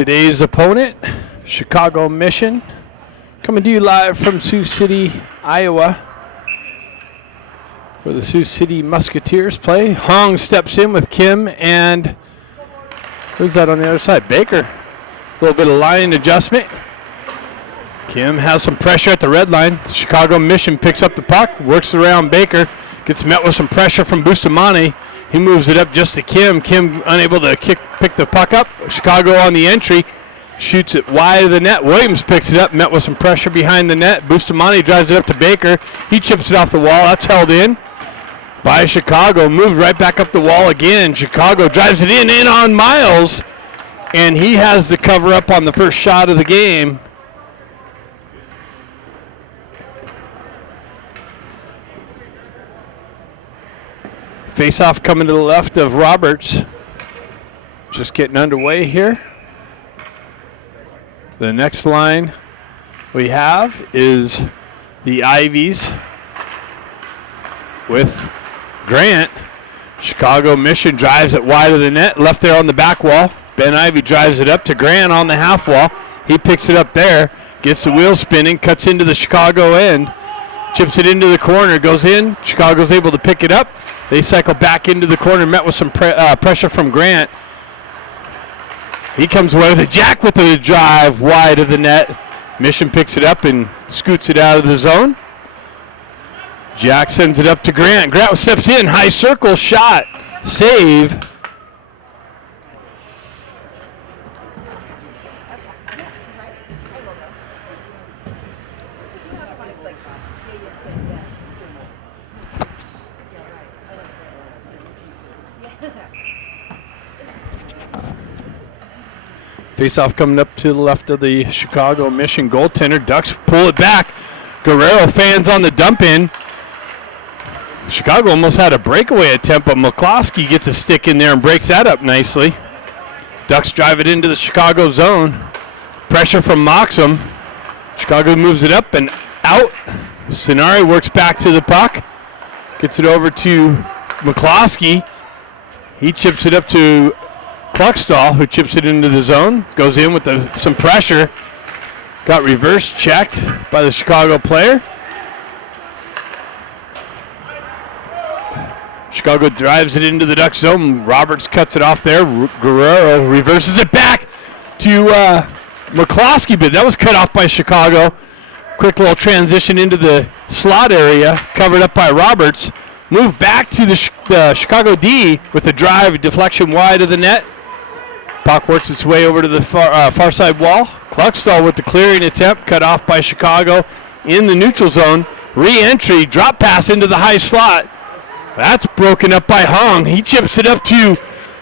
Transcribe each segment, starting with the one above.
Today's opponent, Chicago Mission, coming to you live from Sioux City, Iowa, where the Sioux City Musketeers play. Hong steps in with Kim, and who's that on the other side? Baker. A little bit of line adjustment. Kim has some pressure at the red line. Chicago Mission picks up the puck, works around Baker, gets met with some pressure from Bustamante. He moves it up just to Kim. Kim unable to pick the puck up. Chicago on the entry, shoots it wide of the net. Williams picks it up, met with some pressure behind the net. Bustamante drives it up to Baker. He chips it off the wall. That's held in by Chicago. Moved right back up the wall again. Chicago drives it in on Miles, and he has the cover up on the first shot of the game. Face-off coming to the left of Roberts. Just getting underway here. The next line we have is the Ivies with Grant. Chicago Mission drives it wide of the net, left there on the back wall. Ben Ivy drives it up to Grant on the half wall. He picks it up there, gets the wheel spinning, cuts into the Chicago end, chips it into the corner, goes in. Chicago's able to pick it up. They cycle back into the corner, met with some pressure from Grant. He comes away with a jack with the drive wide of the net. Mission picks it up and scoots it out of the zone. Jack sends it up to Grant. Grant steps in, high circle shot, save. Face-off coming up to the left of the Chicago Mission goaltender. Ducks pull it back. Guerrero fans on the dump in. Chicago almost had a breakaway attempt, but McCloskey gets a stick in there and breaks that up nicely. Ducks drive it into the Chicago zone. Pressure from Moxham. Chicago moves it up and out. Sonari works back to the puck. Gets it over to McCloskey. He chips it up to Kluckstall, who chips it into the zone, goes in with some pressure. Got reverse checked by the Chicago player. Chicago drives it into the Duck zone. Roberts cuts it off there. Guerrero reverses it back to McCloskey, but that was cut off by Chicago. Quick little transition into the slot area, covered up by Roberts. Move back to the Chicago D with a drive, deflection wide of the net. Puck works its way over to the far side wall. Kluckstall with the clearing attempt, cut off by Chicago in the neutral zone. Re-entry, drop pass into the high slot. That's broken up by Hong. He chips it up to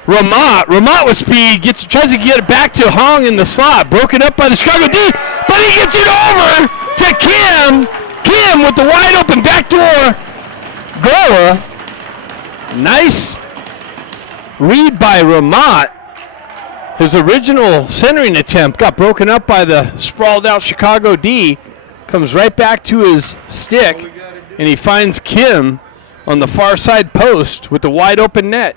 Ramat. Ramat with speed tries to get it back to Hong in the slot. Broken up by the Chicago D, but he gets it over to Kim. Kim with the wide open backdoor goal. Nice read by Ramat. His original centering attempt got broken up by the sprawled out Chicago D. Comes right back to his stick, and he finds Kim on the far side post with the wide open net.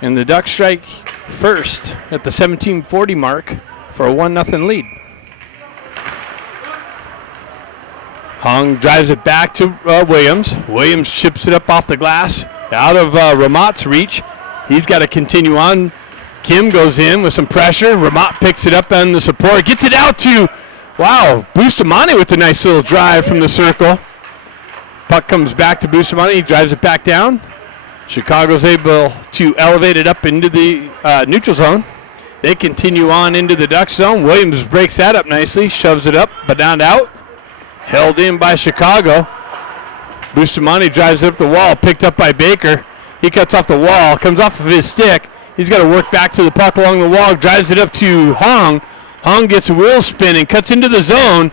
And the Ducks strike first at the 17:40 mark for a 1-0 lead. Hong drives it back to Williams. Williams chips it up off the glass, out of Ramat's reach. He's got to continue on. Kim goes in with some pressure. Ramat picks it up on the support. Gets it out to, Bustamante with a nice little drive from the circle. Puck comes back to Bustamante. He drives it back down. Chicago's able to elevate it up into the neutral zone. They continue on into the Duck zone. Williams breaks that up nicely. Shoves it up, but not out. Held in by Chicago. Bustamante drives it up the wall. Picked up by Baker. He cuts off the wall. Comes off of his stick. He's got to work back to the puck along the wall, drives it up to Hong. Hong gets a wheel spin and cuts into the zone.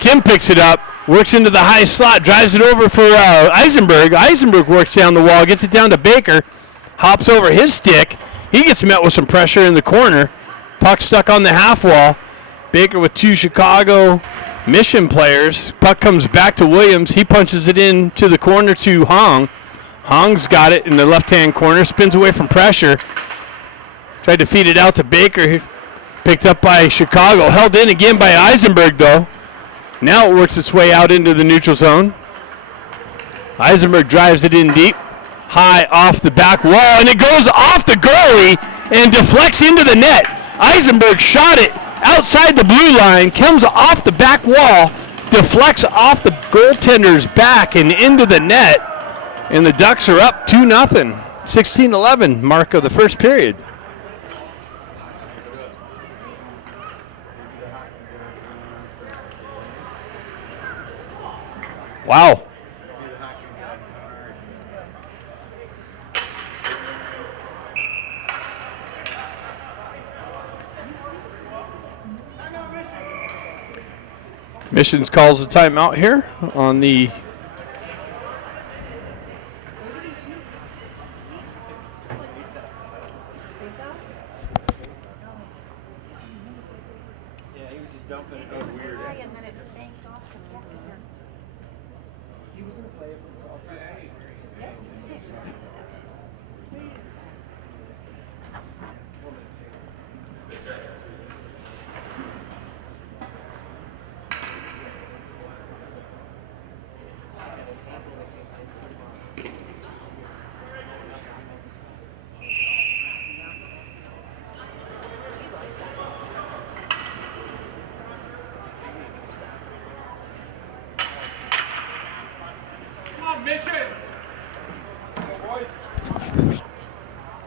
Kim picks it up, works into the high slot, drives it over for Eisenberg. Eisenberg works down the wall, gets it down to Baker, hops over his stick. He gets met with some pressure in the corner. Puck stuck on the half wall. Baker with two Chicago Mission players. Puck comes back to Williams. He punches it into the corner to Hong. Hong's got it in the left-hand corner, spins away from pressure. Tried to feed it out to Baker. Picked up by Chicago. Held in again by Eisenberg, though. Now it works its way out into the neutral zone. Eisenberg drives it in deep. High off the back wall, and it goes off the goalie and deflects into the net. Eisenberg shot it outside the blue line, comes off the back wall, deflects off the goaltender's back and into the net, and the Ducks are up 2-0. 16-11 mark of the first period. Wow. Missions calls a timeout here on the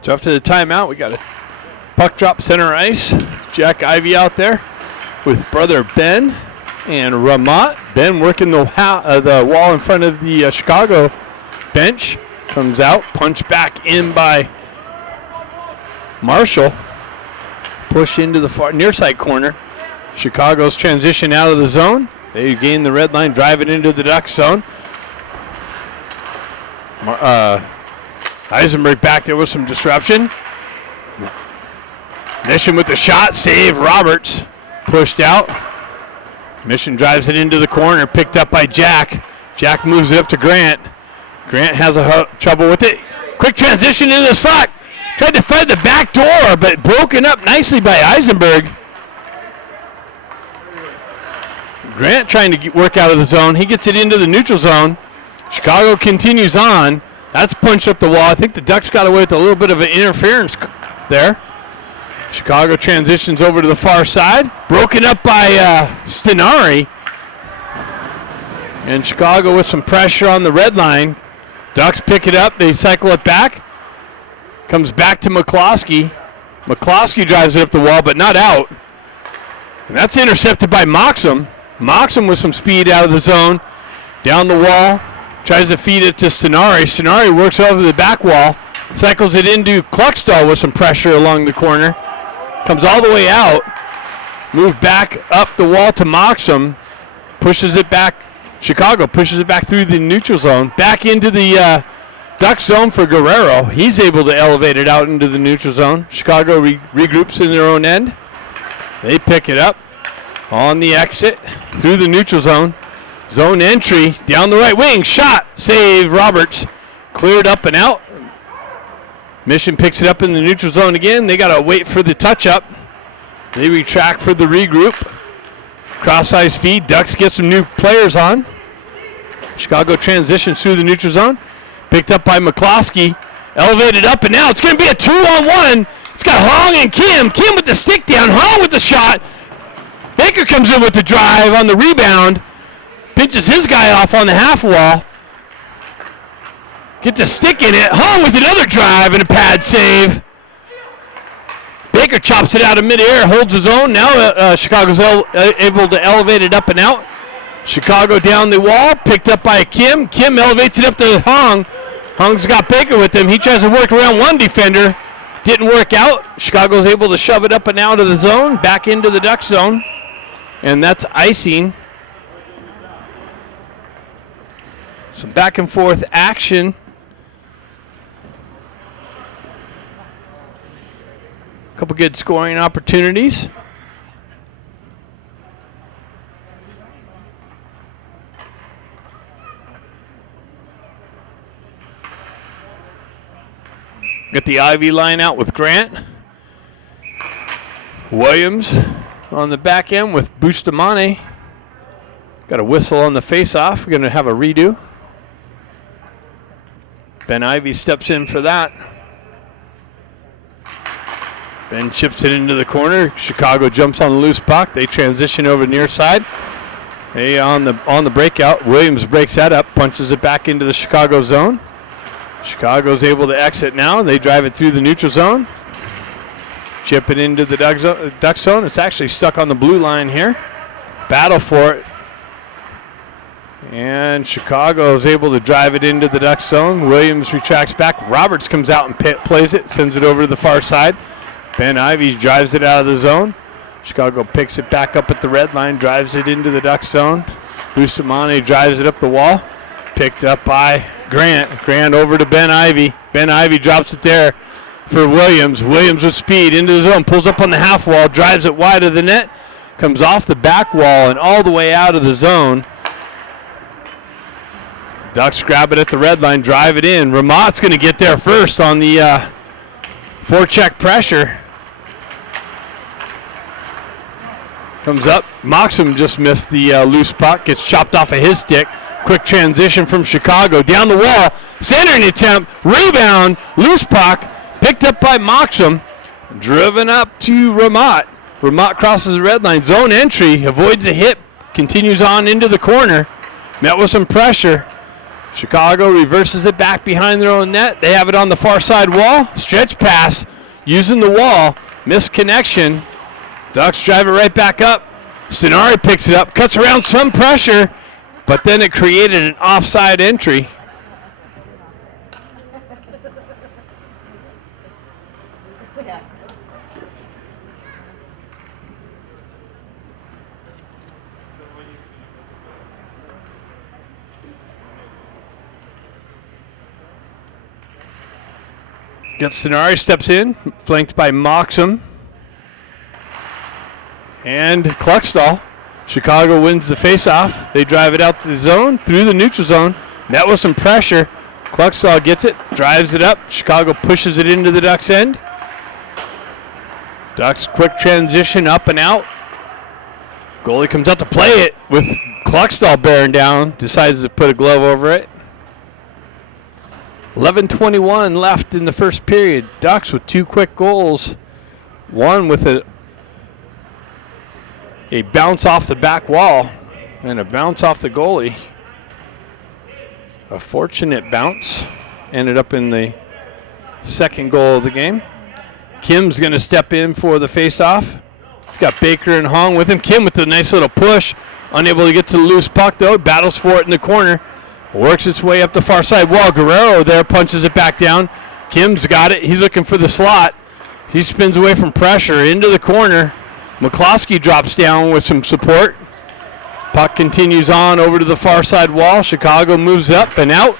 So after the timeout, we got a puck drop center ice. Jack Ivey out there with brother Ben and Ramat. Ben working the wall in front of the Chicago bench. Comes out, punch back in by Marshall. Push into the far near side corner. Chicago's transition out of the zone. They gain the red line, drive it into the Ducks zone. Eisenberg back there with some disruption. Mission with the shot, save Roberts. Pushed out. Mission drives it into the corner, picked up by Jack. Jack moves it up to Grant. Grant has trouble with it. Quick transition into the slot. Tried to find the back door, but broken up nicely by Eisenberg. Grant trying to work out of the zone. He gets it into the neutral zone. Chicago continues on. That's punched up the wall. I think the Ducks got away with a little bit of an interference there. Chicago transitions over to the far side. Broken up by Stenari. And Chicago with some pressure on the red line. Ducks pick it up. They cycle it back. Comes back to McCloskey. McCloskey drives it up the wall, but not out. And that's intercepted by Moxham. Moxham with some speed out of the zone. Down the wall. Tries to feed it to Stenari. Stenari works over the back wall. Cycles it into Kluckstall with some pressure along the corner. Comes all the way out. Move back up the wall to Moxham. Pushes it back. Chicago pushes it back through the neutral zone. Back into the Duck zone for Guerrero. He's able to elevate it out into the neutral zone. Chicago regroups in their own end. They pick it up on the exit through the neutral zone. Zone entry down the right wing. Shot. Save Roberts. Cleared up and out. Mission picks it up in the neutral zone again. They got to wait for the touch-up. They retract for the regroup. Cross-ice feed. Ducks get some new players on. Chicago transitions through the neutral zone. Picked up by McCloskey. Elevated up, and now it's going to be a 2-on-1. It's got Hong and Kim. Kim with the stick down. Hong with the shot. Baker comes in with the drive on the rebound. Pinches his guy off on the half wall. Gets a stick in it. Hung with another drive and a pad save. Baker chops it out of midair, holds his own. Now Chicago's able to elevate it up and out. Chicago down the wall, picked up by Kim. Kim elevates it up to Hung. Hung's got Baker with him. He tries to work around one defender. Didn't work out. Chicago's able to shove it up and out of the zone, back into the Duck zone. And that's icing. Some back and forth action. Couple good scoring opportunities. Got the Ivy line out with Grant. Williams on the back end with Bustamante. Got a whistle on the face-off. We're going to have a redo. Ben Ivy steps in for that. Ben chips it into the corner. Chicago jumps on the loose puck. They transition over near side. Hey, on the breakout, Williams breaks that up, punches it back into the Chicago zone. Chicago's able to exit now. They drive it through the neutral zone. Chip it into the Duck zone. It's actually stuck on the blue line here. Battle for it. And Chicago is able to drive it into the Duck zone. Williams retracts back. Roberts comes out and plays it, sends it over to the far side. Ben Ivy drives it out of the zone. Chicago picks it back up at the red line, drives it into the Duck zone. Bustamante drives it up the wall. Picked up by Grant. Grant over to Ben Ivy. Ben Ivy drops it there for Williams. Williams with speed into the zone, pulls up on the half wall, drives it wide of the net, comes off the back wall and all the way out of the zone. Ducks grab it at the red line, drive it in. Ramott's going to get there first on the forecheck pressure. Comes up. Moxham just missed the loose puck. Gets chopped off of his stick. Quick transition from Chicago. Down the wall. Centering attempt. Rebound. Loose puck. Picked up by Moxham. Driven up to Ramott. Ramott crosses the red line. Zone entry. Avoids a hit. Continues on into the corner. Met with some pressure. Chicago reverses it back behind their own net. They have it on the far side wall. Stretch pass. Using the wall. Missed connection. Ducks drive it right back up. Stenari picks it up, cuts around some pressure, but then it created an offside entry. Stenari steps in, flanked by Moxham and Kluckstall. Chicago wins the faceoff. They drive it out the zone, through the neutral zone. Met with some pressure. Kluckstall gets it, drives it up. Chicago pushes it into the Ducks' end. Ducks quick transition up and out. Goalie comes out to play it with Kluckstall bearing down. Decides to put a glove over it. 11:21 left in the first period. Ducks with two quick goals. One with a bounce off the back wall and a bounce off the goalie. A fortunate bounce. Ended up in the second goal of the game. Kim's going to step in for the faceoff. He's got Baker and Hong with him. Kim with a nice little push. Unable to get to the loose puck, though. Battles for it in the corner. Works its way up the far side wall. Guerrero there punches it back down. Kim's got it. He's looking for the slot. He spins away from pressure into the corner. McCloskey drops down with some support. Puck continues on over to the far side wall. Chicago moves up and out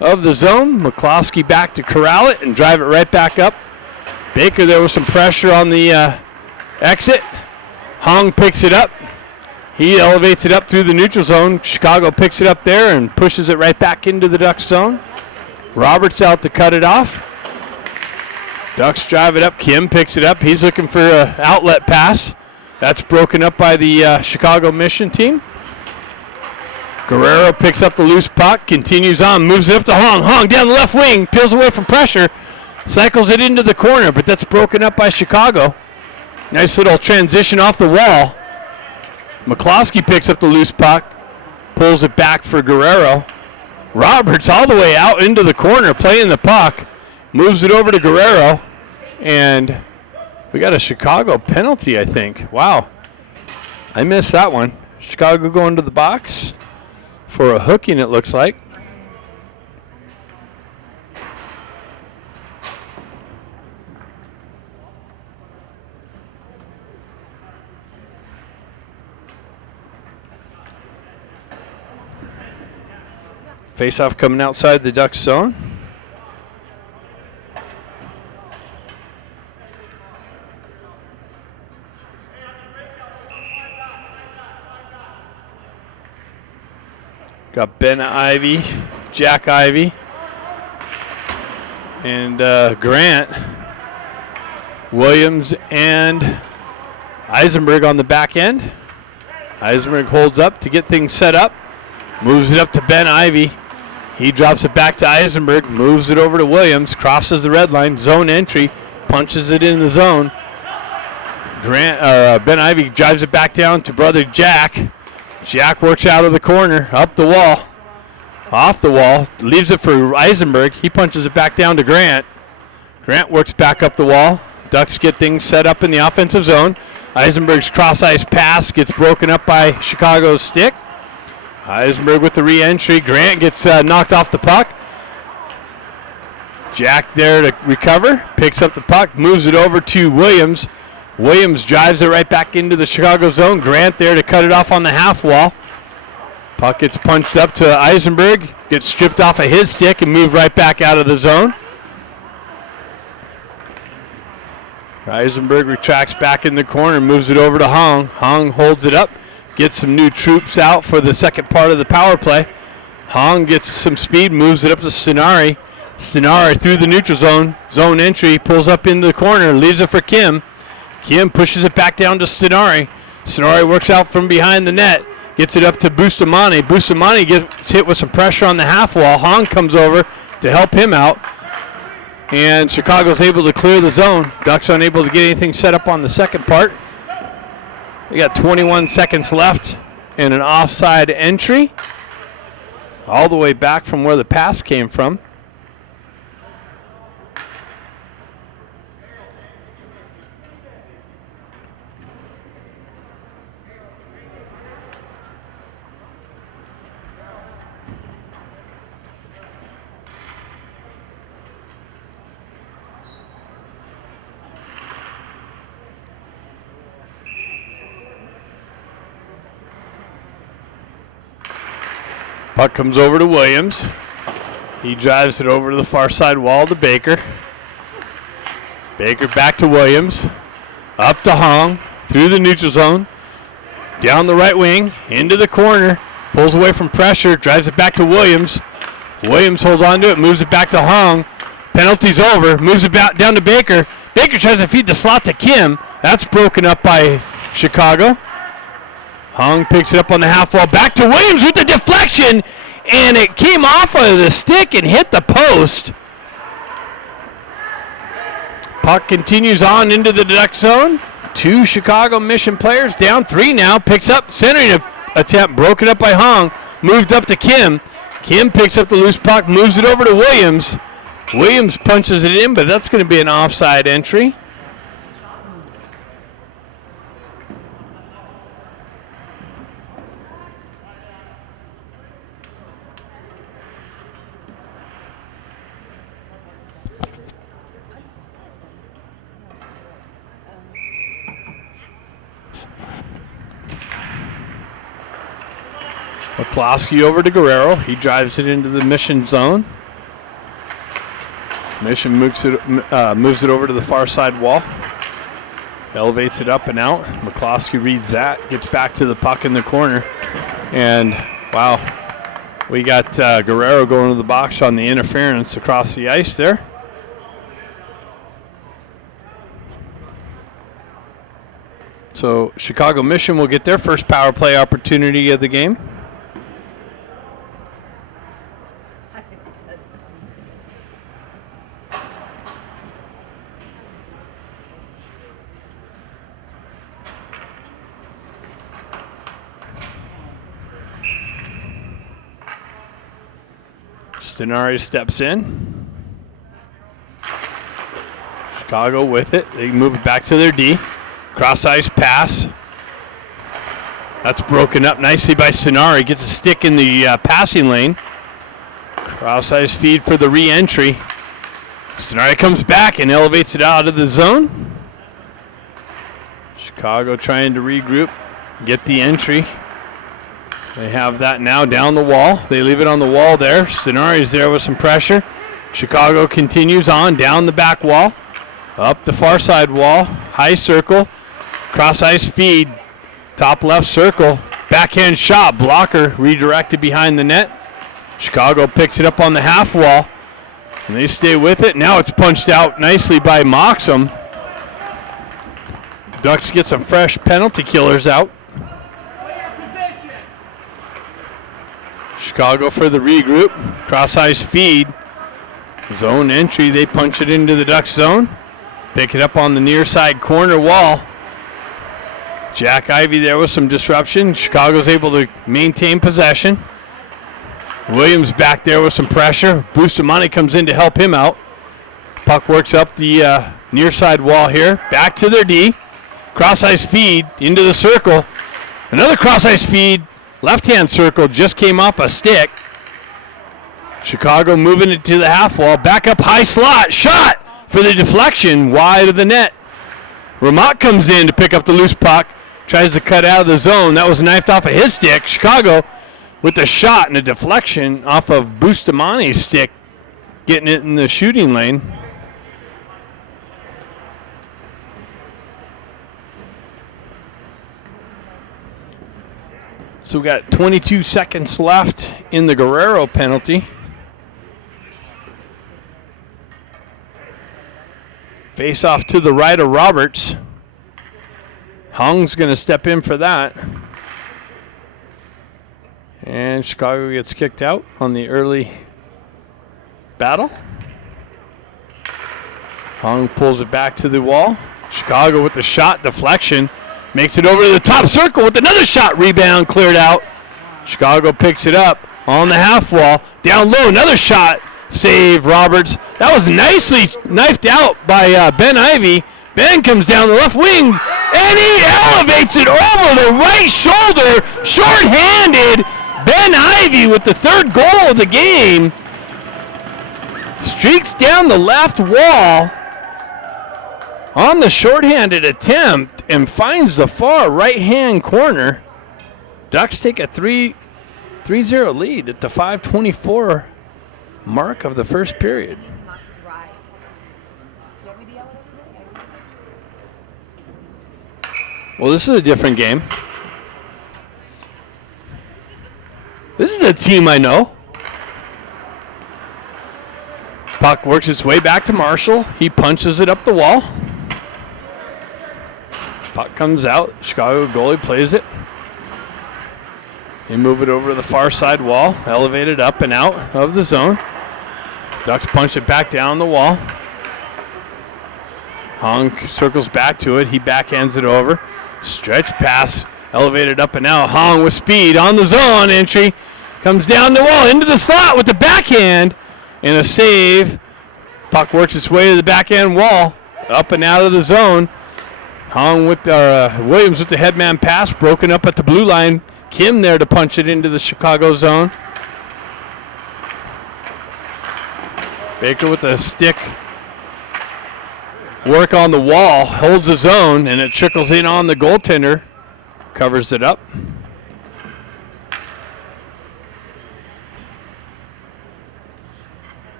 of the zone. McCloskey back to corral it and drive it right back up. Baker there with some pressure on the exit. Hong picks it up. He elevates it up through the neutral zone. Chicago picks it up there and pushes it right back into the Ducks zone. Roberts out to cut it off. Ducks drive it up. Kim picks it up. He's looking for an outlet pass. That's broken up by the Chicago Mission team. Guerrero picks up the loose puck, continues on, moves it up to Hong. Hong down the left wing, peels away from pressure, cycles it into the corner, but that's broken up by Chicago. Nice little transition off the wall. McCloskey picks up the loose puck, pulls it back for Guerrero. Roberts all the way out into the corner, playing the puck. Moves it over to Guerrero, and we got a Chicago penalty, I think. Wow. I missed that one. Chicago going to the box for a hooking, it looks like. Face-off coming outside the Ducks zone. Got Ben Ivy, Jack Ivy, and Grant, Williams, and Eisenberg on the back end. Eisenberg holds up to get things set up. Moves it up to Ben Ivy. He drops it back to Eisenberg. Moves it over to Williams. Crosses the red line. Zone entry. Punches it in the zone. Ben Ivy drives it back down to brother Jack. Jack works out of the corner. Up the wall. Off the wall. Leaves it for Eisenberg. He punches it back down to Grant. Grant works back up the wall. Ducks get things set up in the offensive zone. Eisenberg's cross-ice pass gets broken up by Chicago's stick. Eisenberg with the re-entry. Grant gets knocked off the puck. Jack there to recover. Picks up the puck. Moves it over to Williams. Williams drives it right back into the Chicago zone. Grant there to cut it off on the half wall. Puck gets punched up to Eisenberg. Gets stripped off of his stick and moved right back out of the zone. Eisenberg retracts back in the corner, moves it over to Hong. Hong holds it up, gets some new troops out for the second part of the power play. Hong gets some speed, moves it up to Stenari. Stenari through the neutral zone. Zone entry, pulls up into the corner, leaves it for Kim. Kim pushes it back down to Stenari. Stenari works out from behind the net, gets it up to Bustamante. Bustamante gets hit with some pressure on the half wall. Hong comes over to help him out. And Chicago's able to clear the zone. Ducks unable to get anything set up on the second part. We got 21 seconds left and an offside entry. All the way back from where the pass came from. Puck comes over to Williams. He drives it over to the far side wall to Baker. Baker back to Williams. Up to Hong. Through the neutral zone. Down the right wing. Into the corner. Pulls away from pressure. Drives it back to Williams. Williams holds on to it. Moves it back to Hong. Penalty's over. Moves it back down to Baker. Baker tries to feed the slot to Kim. That's broken up by Chicago. Hong picks it up on the half wall. Back to Williams with the deflection. And it came off of the stick and hit the post. Puck continues on into the Duck zone. 2 Chicago Mission players down. 3 now. Picks up. Centering attempt. Broken up by Hong. Moved up to Kim. Kim picks up the loose puck. Moves it over to Williams. Williams punches it in, but that's going to be an offside entry. McCloskey over to Guerrero. He drives it into the Mission zone. Mission moves it over to the far side wall. Elevates it up and out. McCloskey reads that. Gets back to the puck in the corner. And, wow, we got Guerrero going to the box on the interference across the ice there. So Chicago Mission will get their first power play opportunity of the game. Stenari steps in. Chicago with it. They move it back to their D. Cross ice pass. That's broken up nicely by Stenari. Gets a stick in the passing lane. Cross ice feed for the re-entry. Stenari comes back and elevates it out of the zone. Chicago trying to regroup, get the entry. They have that now down the wall. They leave it on the wall there. Stenari's there with some pressure. Chicago continues on down the back wall. Up the far side wall. High circle. Cross ice feed. Top left circle. Backhand shot. Blocker redirected behind the net. Chicago picks it up on the half wall. And they stay with it. Now it's punched out nicely by Moxham. Ducks get some fresh penalty killers out. Chicago for the regroup. Cross-ice feed. Zone entry. They punch it into the Ducks zone. Pick it up on the near side corner wall. Jack Ivey there with some disruption. Chicago's able to maintain possession. Williams back there with some pressure. Bustamante comes in to help him out. Puck works up the near side wall here. Back to their D. Cross-ice feed into the circle. Another cross-ice feed. Left-hand circle just came off a stick. Chicago moving it to the half wall. Back up high slot. Shot for the deflection wide of the net. Ramat comes in to pick up the loose puck. Tries to cut out of the zone. That was knifed off of his stick. Chicago with the shot and a deflection off of Bustamante's stick. Getting it in the shooting lane. So we got 22 seconds left in the Guerrero penalty. Face off to the right of Roberts. Hong's going to step in for that. And Chicago gets kicked out on the early battle. Hong pulls it back to the wall. Chicago with the shot deflection. Makes it over to the top circle with another shot. Rebound cleared out. Chicago picks it up on the half wall. Down low, another shot. Save Roberts. That was nicely knifed out by Ben Ivey. Ben comes down the left wing, and he elevates it over the right shoulder. Short-handed. Ben Ivey with the third goal of the game. Streaks down the left wall on the short-handed attempt and finds the far right-hand corner. Ducks take a 3-0 lead at the 5:24 mark of the first period. Well, this is a different game. This is a team I know. Puck works its way back to Marshall. He punches it up the wall. Puck comes out. Chicago goalie plays it. They move it over to the far side wall. Elevate it up and out of the zone. Ducks punch it back down the wall. Hong circles back to it. He backhands it over. Stretch pass. Elevated up and out. Hong with speed on the zone entry. Comes down the wall into the slot with the backhand. And a save. Puck works its way to the backhand wall. Up and out of the zone. Hong with Williams with the headman pass. Broken up at the blue line. Kim there to punch it into the Chicago zone. Baker with the stick. Work on the wall. Holds the zone. And it trickles in on the goaltender. Covers it up.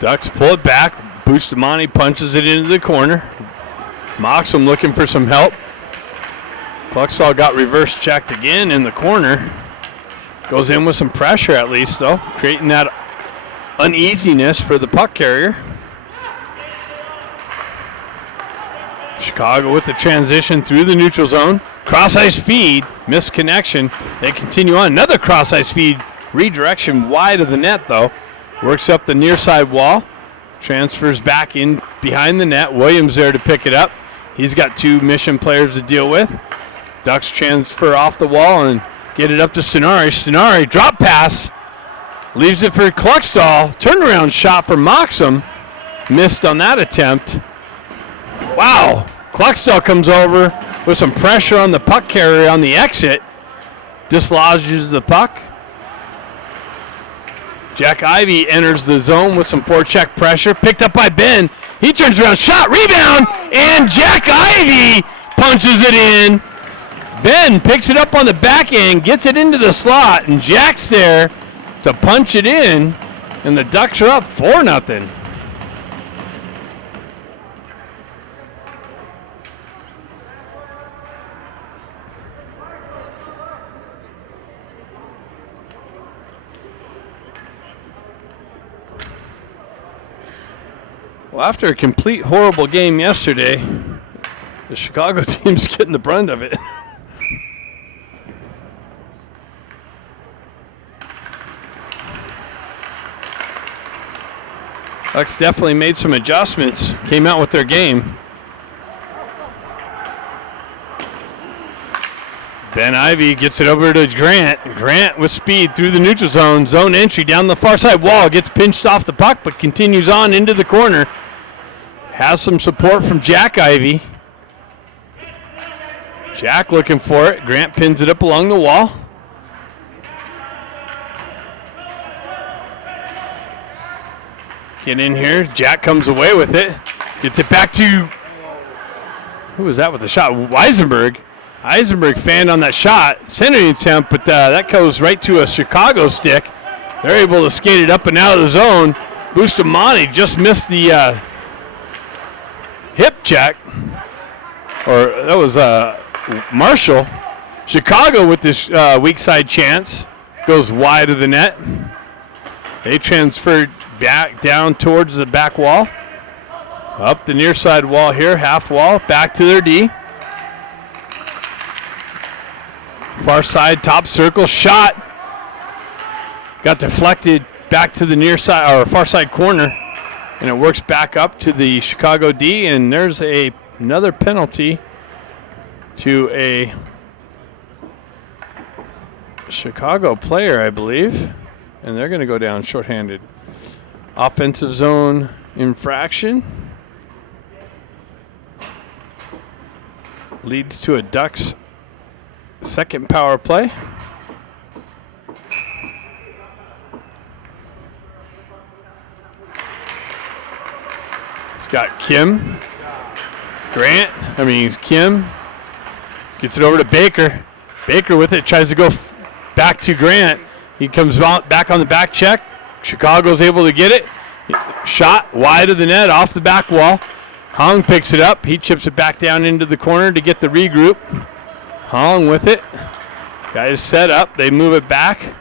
Ducks pull it back. Bustamante punches it into the corner. Moxham looking for some help. Cluxall got reverse checked again in the corner. Goes in with some pressure at least, though, creating that uneasiness for the puck carrier. Chicago with the transition through the neutral zone. Cross-ice feed, missed connection. They continue on. Another cross-ice feed, redirection wide of the net, though. Works up the near side wall. Transfers back in behind the net. Williams there to pick it up. He's got two mission players to deal with. Ducks transfer off the wall and get it up to Sonari. Sonari, drop pass. Leaves it for Cluxall. Turnaround shot for Moxham. Missed on that attempt. Wow. Cluxall comes over with some pressure on the puck carrier on the exit. Dislodges the puck. Jack Ivey enters the zone with some forecheck pressure. Picked up by Ben. He turns around, shot, rebound, and Jack Ivey punches it in. Ben picks it up on the back end, gets it into the slot, and Jack's there to punch it in, and the Ducks are up 4-0. Well, after a complete horrible game yesterday, the Chicago team's getting the brunt of it. Ducks definitely made some adjustments, came out with their game. Ben Ivy gets it over to Grant. Grant with speed through the neutral zone. Zone entry down the far side wall. Gets pinched off the puck, but continues on into the corner. Has some support from Jack Ivy. Jack looking for it. Grant pins it up along the wall. Get in here. Jack comes away with it. Gets it back to, who was that with the shot? Weisenberg. Eisenberg fanned on that shot. Centering attempt, but that goes right to a Chicago stick. They're able to skate it up and out of the zone. Bustamante just missed the hip check. Or that was Marshall. Chicago with this weak side chance. Goes wide of the net. They transferred back down towards the back wall. Up the near side wall here, half wall, back to their D. Far side, top circle, shot. Got deflected back to the near side, or far side corner, and it works back up to the Chicago D, and there's another penalty to a Chicago player, I believe, and they're going to go down shorthanded. Offensive zone infraction leads to a Ducks second power play. It's got Kim. Kim gets it over to Baker. Baker with it, tries to go back to Grant. He comes back on the back check. Chicago's able to get it. Shot wide of the net off the back wall. Hong picks it up. He chips it back down into the corner to get the regroup. Hong with it. Guys set up. They move it back.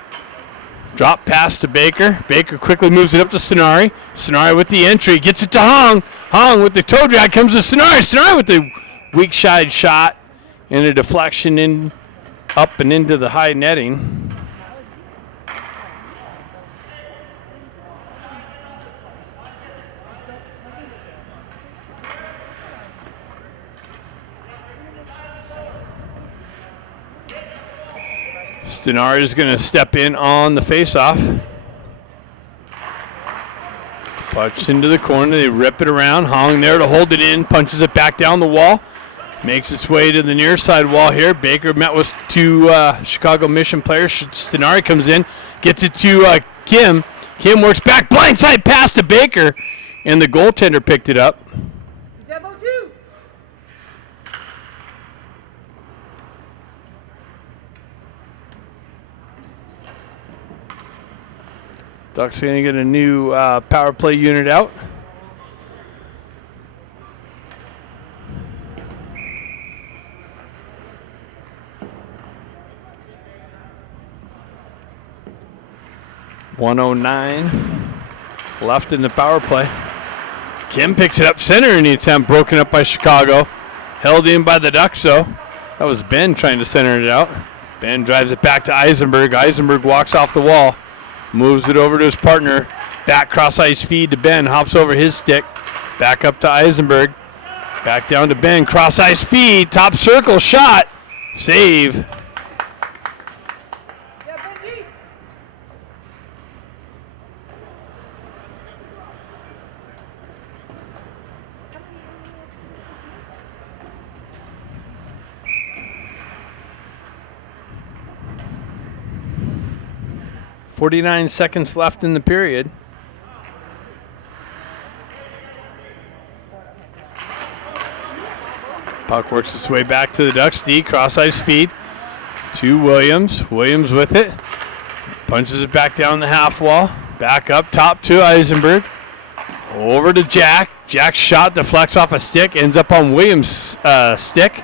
Drop pass to Baker. Baker quickly moves it up to Sonari. Sonari with the entry. Gets it to Hong. Hong with the toe drag comes to Sonari. Sonari with the weak side shot and a deflection in up and into the high netting. Stenard is going to step in on the faceoff. Punch into the corner. They rip it around. Hong there to hold it in. Punches it back down the wall. Makes its way to the near side wall here. Baker met with two Chicago Mission players. Stenard comes in. Gets it to Kim. Kim works back. Blindside pass to Baker. And the goaltender picked it up. Double two. Ducks going to get a new power play unit out. .109 left in the power play. Kim picks it up center in the attempt, broken up by Chicago. Held in by the Ducks, though. That was Ben trying to center it out. Ben drives it back to Eisenberg. Eisenberg walks off the wall. Moves it over to his partner. Back cross ice feed to Ben. Hops over his stick. Back up to Eisenberg. Back down to Ben. Cross ice feed. Top circle shot. Save. .49 seconds left in the period. Puck works its way back to the Ducks. D, cross-ice feed to Williams. Williams with it. Punches it back down the half wall. Back up top to Eisenberg. Over to Jack. Jack's shot deflects off a stick. Ends up on Williams' stick.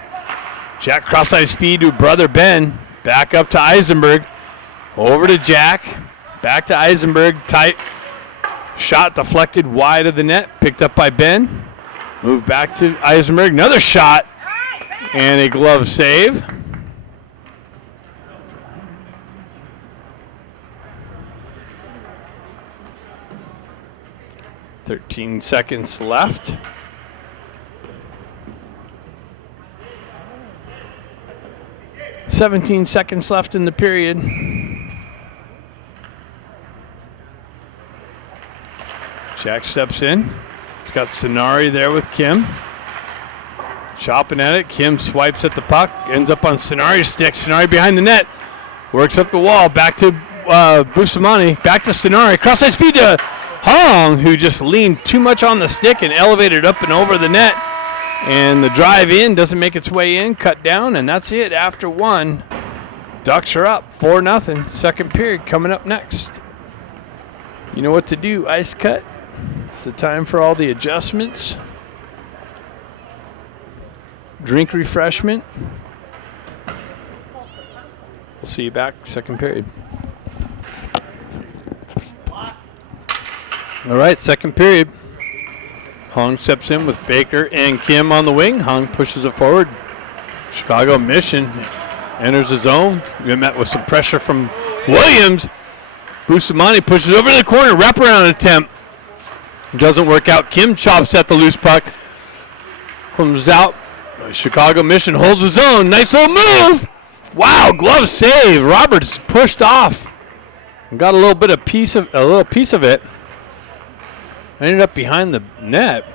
Jack cross-ice feed to brother Ben. Back up to Eisenberg. Over to Jack. Back to Eisenberg. Tight. Shot deflected wide of the net. Picked up by Ben. Move back to Eisenberg. Another shot. And a glove save. "13 seconds left. "17 seconds left in the period. Jack steps in. He's got Sonari there with Kim. Chopping at it. Kim swipes at the puck. Ends up on Sonari's stick. Sonari behind the net. Works up the wall. Back to Bustamante. Back to Sonari. Cross-ice feed to Hong, who just leaned too much on the stick and elevated up and over the net. And the drive in doesn't make its way in. Cut down, and that's it after one. Ducks are up 4-0. Second period coming up next. You know what to do, ice cut. It's the time for all the adjustments. Drink refreshment. We'll see you back second period. All right, second period. Hong steps in with Baker and Kim on the wing. Hong pushes it forward. Chicago Mission enters the zone. We met with some pressure from Williams. Bustamante pushes over to the corner. Wraparound attempt. Doesn't work out. Kim chops at the loose puck. Comes out. Chicago Mission holds the zone. Nice little move. Wow, glove save. Roberts pushed off. And got a little piece of it. Ended up behind the net.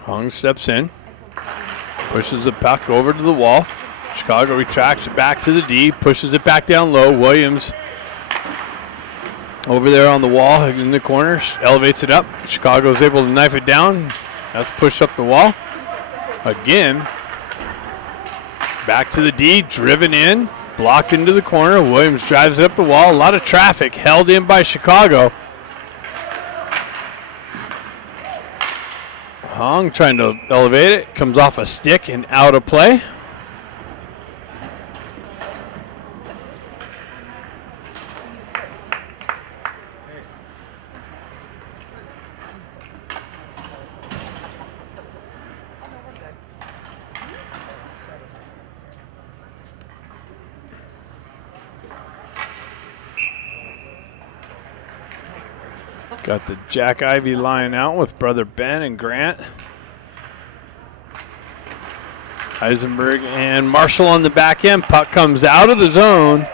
Hong steps in. Pushes the puck over to the wall. Chicago retracts it back to the D. Pushes it back down low. Williams over there on the wall in the corner. Elevates it up. Chicago's able to knife it down. That's pushed up the wall. Again. Back to the D. Driven in. Blocked into the corner. Williams drives it up the wall. A lot of traffic held in by Chicago. Hong trying to elevate it. Comes off a stick and out of play. Got the Jack Ivy line out with brother Ben and Grant. Eisenberg and Marshall on the back end. Puck comes out of the zone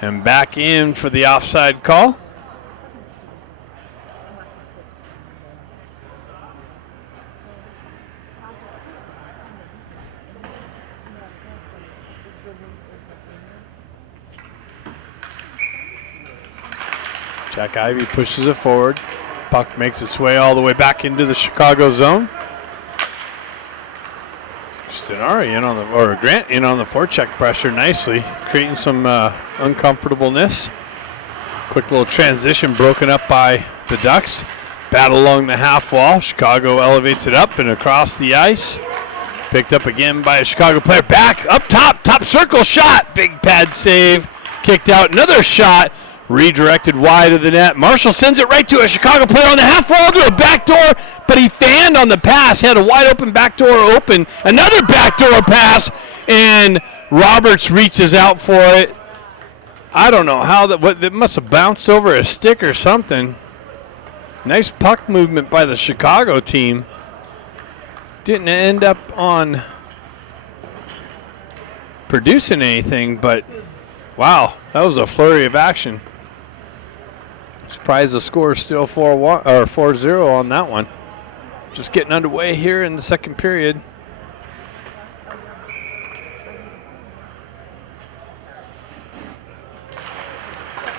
and back in for the offside call. Jack Ivy pushes it forward. Puck makes its way all the way back into the Chicago zone. Stenari in on the, or Grant in on the forecheck pressure nicely, creating some uncomfortableness. Quick little transition broken up by the Ducks. Battle along the half wall. Chicago elevates it up and across the ice. Picked up again by a Chicago player. Back up top circle shot. Big pad save. Kicked out. Another shot. Redirected wide of the net. Marshall sends it right to a Chicago player on the half wall to a back door, but he fanned on the pass. Had a wide open back door open. Another backdoor pass, and Roberts reaches out for it. I don't know how that. It must have bounced over a stick or something. Nice puck movement by the Chicago team. Didn't end up on producing anything, but wow, that was a flurry of action. Surprised the score is still 4-1 or 4-0 on that one. Just getting underway here in the second period.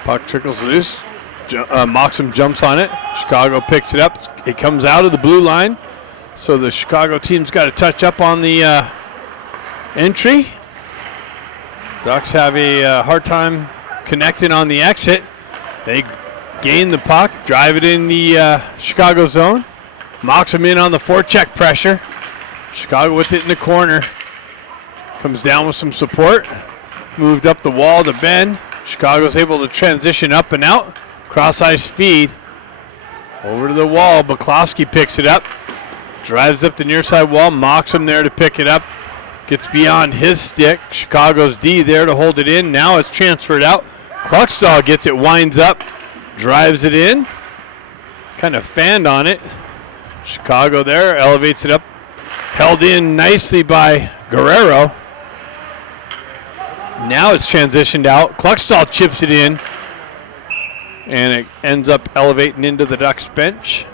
Puck trickles loose. Moxham jumps on it. Chicago picks it up. It comes out of the blue line. So the Chicago team's got to touch up on the entry. Ducks have a hard time connecting on the exit. They gain the puck, drive it in the Chicago zone. Moxham in on the forecheck pressure. Chicago with it in the corner. Comes down with some support. Moved up the wall to Ben. Chicago's able to transition up and out. Cross ice feed. Over to the wall. Buklowski picks it up. Drives up the near side wall. Moxham there to pick it up. Gets beyond his stick. Chicago's D there to hold it in. Now it's transferred out. Kluckstall gets it, winds up, drives it in. Kind of fanned on it. Chicago there elevates it up. Held in nicely by Guerrero. Now it's transitioned out. Kluckstall chips it in. And it ends up elevating into the Ducks bench.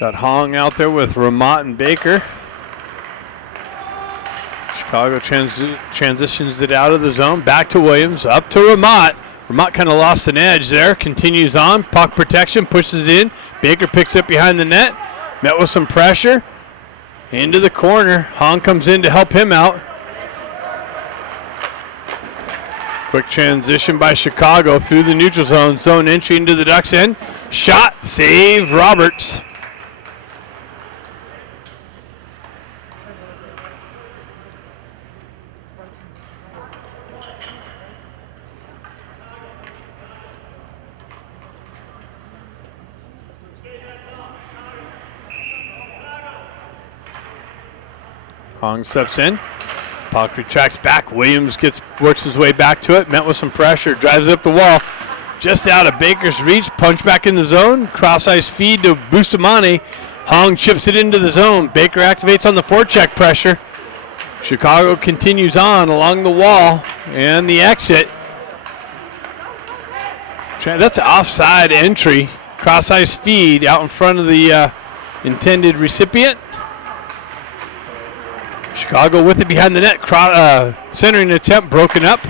Got Hong out there with Ramat and Baker. Chicago transitions it out of the zone. Back to Williams. Up to Ramat. Ramat kind of lost an edge there. Continues on. Puck protection. Pushes it in. Baker picks it behind the net. Met with some pressure. Into the corner. Hong comes in to help him out. Quick transition by Chicago through the neutral zone. Zone entry into the Ducks end. Shot. Save Roberts. Hong steps in. Puck retracts back. Williams works his way back to it. Met with some pressure. Drives up the wall. Just out of Baker's reach. Punch back in the zone. Cross ice feed to Bustamante. Hong chips it into the zone. Baker activates on the forecheck pressure. Chicago continues on along the wall and the exit. That's an offside entry. Cross ice feed out in front of the intended recipient. Chicago with it behind the net. Centering attempt broken up.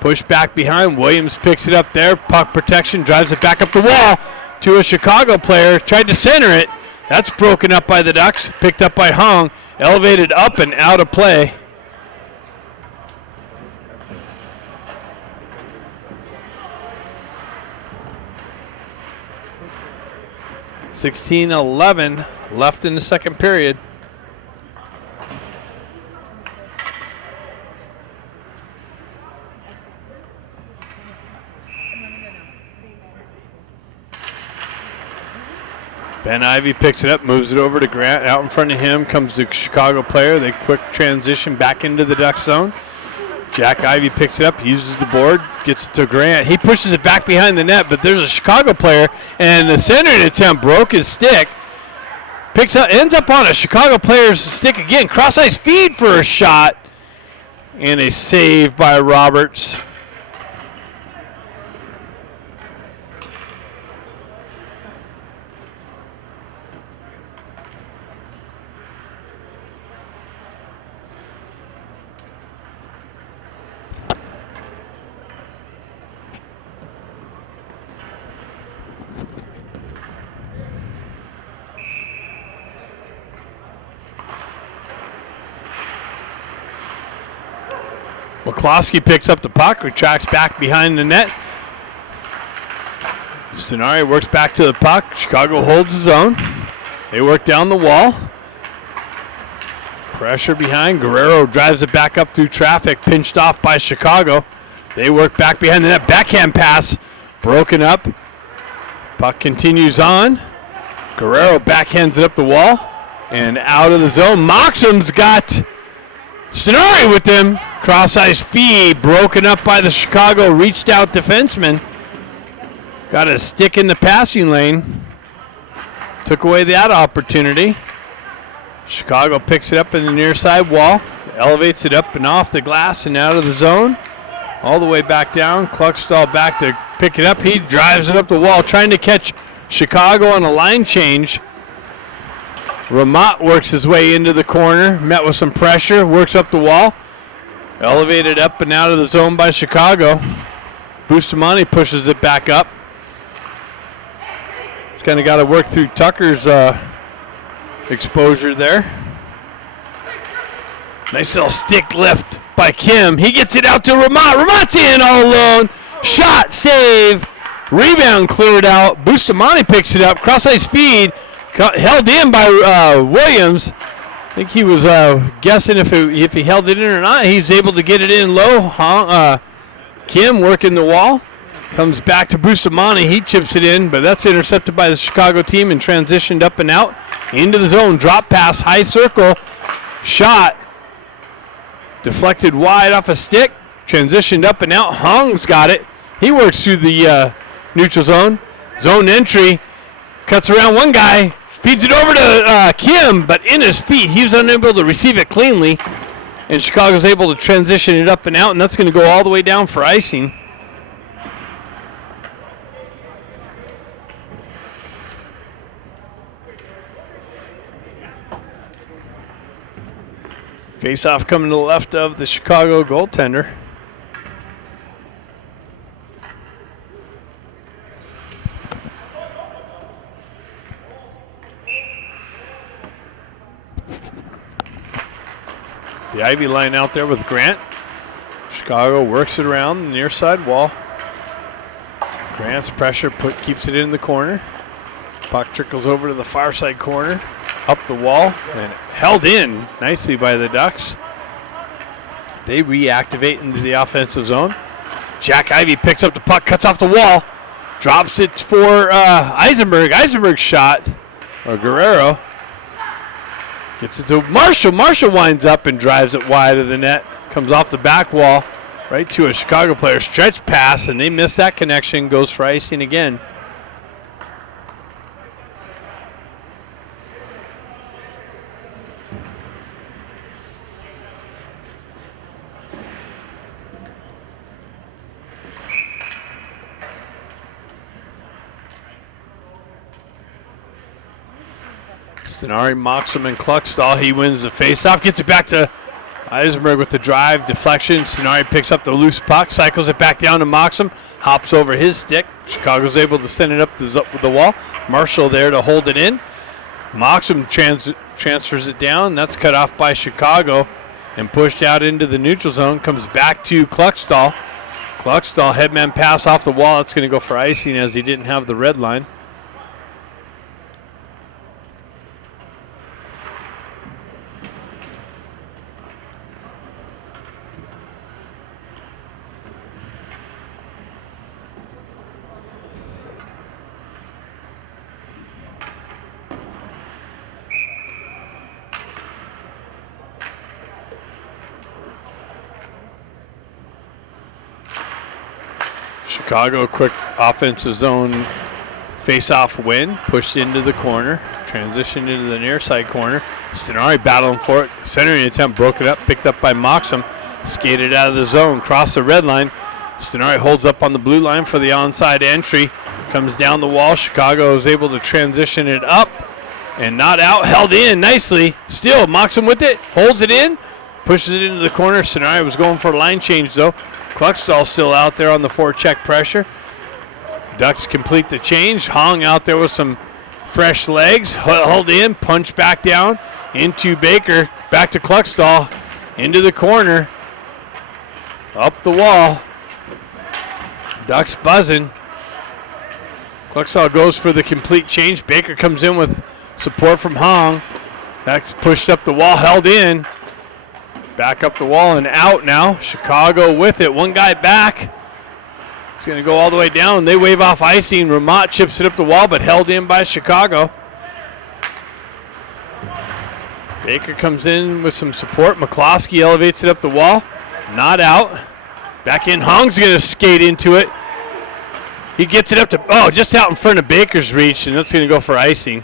Pushed back behind. Williams picks it up there. Puck protection. Drives it back up the wall to a Chicago player. Tried to center it. That's broken up by the Ducks. Picked up by Hong. Elevated up and out of play. .16:11 left in the second period. Ben Ivy picks it up, moves it over to Grant. Out in front of him comes the Chicago player. They quick transition back into the Duck zone. Jack Ivy picks it up, uses the board, gets it to Grant. He pushes it back behind the net, but there's a Chicago player, and the centering attempt broke his stick. Ends up on a Chicago player's stick again. Cross ice feed for a shot, and a save by Roberts. McCloskey picks up the puck, retracts back behind the net. Stenari works back to the puck. Chicago holds the zone. They work down the wall. Pressure behind. Guerrero drives it back up through traffic, pinched off by Chicago. They work back behind the net. Backhand pass, broken up. Puck continues on. Guerrero backhands it up the wall and out of the zone. Moxham's got Stenari with him. Cross ice feed broken up by the Chicago reached out defenseman. Got a stick in the passing lane. Took away that opportunity. Chicago picks it up in the near side wall. Elevates it up and off the glass and out of the zone. All the way back down. Kluckstall back to pick it up. He drives it up the wall trying to catch Chicago on a line change. Ramat works his way into the corner, met with some pressure, works up the wall. Elevated up and out of the zone by Chicago. Bustamante pushes it back up. He's kind of got to work through Tucker's exposure there. Nice little stick lift by Kim. He gets it out to Ramat. Ramat's in all alone. Shot, save, rebound cleared out. Bustamante picks it up. Cross-ice feed. Held in by Williams. I think he was guessing if he held it in or not. He's able to get it in low. Kim working the wall. Comes back to Bustamante. He chips it in, but that's intercepted by the Chicago team and transitioned up and out. Into the zone. Drop pass. High circle. Shot. Deflected wide off a stick. Transitioned up and out. Hong's got it. He works through the neutral zone. Zone entry. Cuts around one guy. Feeds it over to Kim, but in his feet, he was unable to receive it cleanly. And Chicago's able to transition it up and out, and that's going to go all the way down for icing. Face-off coming to the left of the Chicago goaltender. The Ivy line out there with Grant. Chicago works it around the near side wall. Grant's pressure keeps it in the corner. Puck trickles over to the far side corner, up the wall, and held in nicely by the Ducks. They reactivate into the offensive zone. Jack Ivy picks up the puck, cuts off the wall, drops it for Eisenberg. Eisenberg's shot, or Guerrero. Gets it to Marshall. Marshall winds up and drives it wide of the net. Comes off the back wall right to a Chicago player. Stretch pass, and they miss that connection. Goes for icing again. Stenari mocks him in Kluckstall. He wins the faceoff. Gets it back to Eisenberg with the drive. Deflection. Stenari picks up the loose puck. Cycles it back down to Moxham. Hops over his stick. Chicago's able to send it up the wall. Marshall there to hold it in. Moxham transfers it down. That's cut off by Chicago and pushed out into the neutral zone. Comes back to Kluckstall. Kluckstall headman pass off the wall. That's going to go for icing as he didn't have the red line. Chicago, quick offensive zone face-off win. Pushed into the corner. Transitioned into the near side corner. Stenari battling for it. Centering attempt broke it up. Picked up by Moxham. Skated out of the zone. Crossed the red line. Stenari holds up on the blue line for the onside entry. Comes down the wall. Chicago is able to transition it up. And not out. Held in nicely. Still, Moxham with it. Holds it in. Pushes it into the corner. Stenari was going for a line change, though. Kluckstall still out there on the forecheck pressure. Ducks complete the change. Hong out there with some fresh legs. Hold in, punch back down into Baker. Back to Kluckstall. Into the corner. Up the wall. Ducks buzzing. Kluckstall goes for the complete change. Baker comes in with support from Hong. That's pushed up the wall, held in. Back up the wall and out now. Chicago with it. One guy back. It's going to go all the way down. They wave off icing. Ramat chips it up the wall, but held in by Chicago. Baker comes in with some support. McCloskey elevates it up the wall. Not out. Back in. Hong's going to skate into it. He gets it up to, just out in front of Baker's reach, and that's going to go for icing.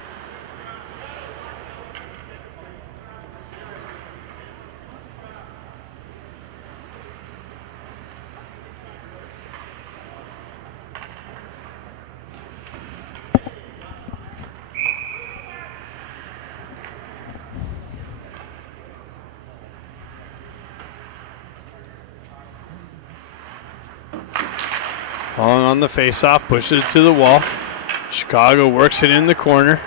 on the faceoff, pushes it to the wall. Chicago works it in the corner.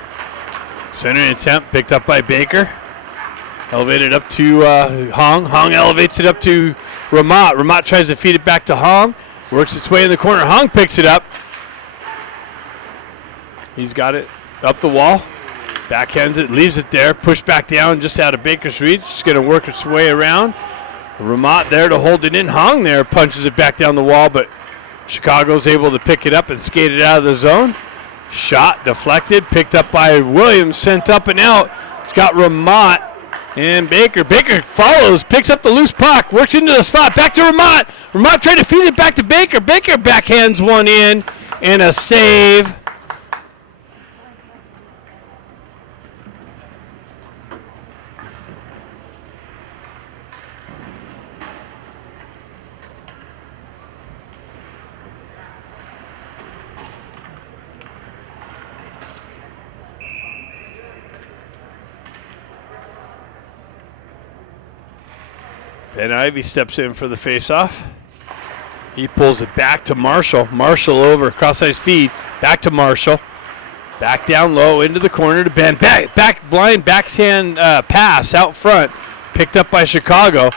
Center attempt picked up by Baker. Elevated up to Hong. Hong elevates it up to Ramat. Ramat tries to feed it back to Hong. Works its way in the corner. Hong picks it up. He's got it up the wall. Backhands it, leaves it there. Pushed back down just out of Baker's reach. It's going to work its way around. Ramat there to hold it in. Hong there punches it back down the wall, but Chicago's able to pick it up and skate it out of the zone. Shot deflected, picked up by Williams, sent up and out. It's got Ramat and Baker. Baker follows, picks up the loose puck, works into the slot, back to Ramat. Ramat trying to feed it back to Baker. Baker backhands one in, and a save. Ben Ivy steps in for the faceoff. He pulls it back to Marshall. Marshall over, cross-ice feed, back to Marshall. Back down low into the corner to Ben. Back blind backhand pass out front, picked up by Chicago.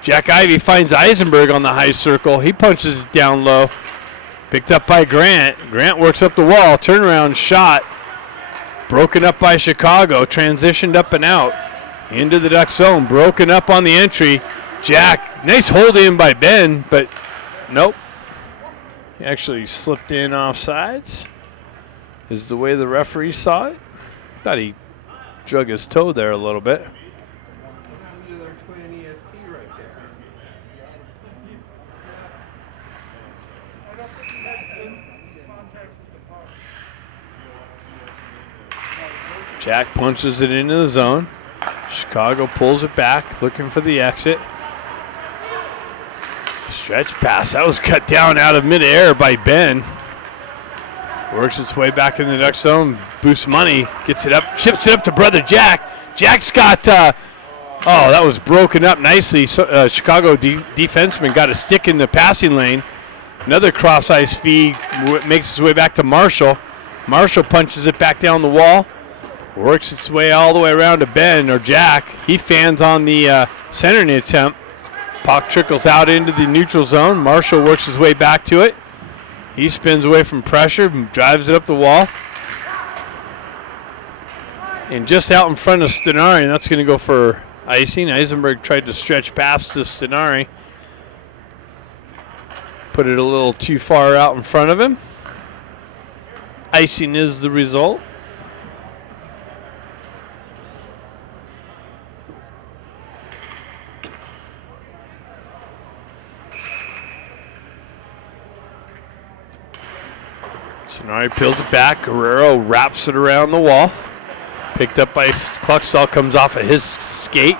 Jack Ivy finds Eisenberg on the high circle. He punches it down low. Picked up by Grant. Grant works up the wall, turnaround shot. Broken up by Chicago, transitioned up and out. Into the Duck zone, broken up on the entry. Jack, nice hold in by Ben, but nope. He actually slipped in offsides. Is the way the referee saw it. Thought he drug his toe there a little bit. Jack punches it into the zone. Chicago pulls it back, looking for the exit. Stretch pass. That was cut down out of midair by Ben. Works its way back in the Duck zone. Boosts money. Gets it up. Chips it up to brother Jack. Jack's got, that was broken up nicely. So, Chicago defenseman got a stick in the passing lane. Another cross-ice feed makes its way back to Marshall. Marshall punches it back down the wall. Works its way all the way around to Ben or Jack. He fans on the center attempt. Puck trickles out into the neutral zone. Marshall works his way back to it. He spins away from pressure, drives it up the wall. And just out in front of Stenari, and that's going to go for icing. Eisenberg tried to stretch past to Stenari. Put it a little too far out in front of him. Icing is the result. Stenari peels it back. Guerrero wraps it around the wall. Picked up by Cluckstall, comes off of his skate.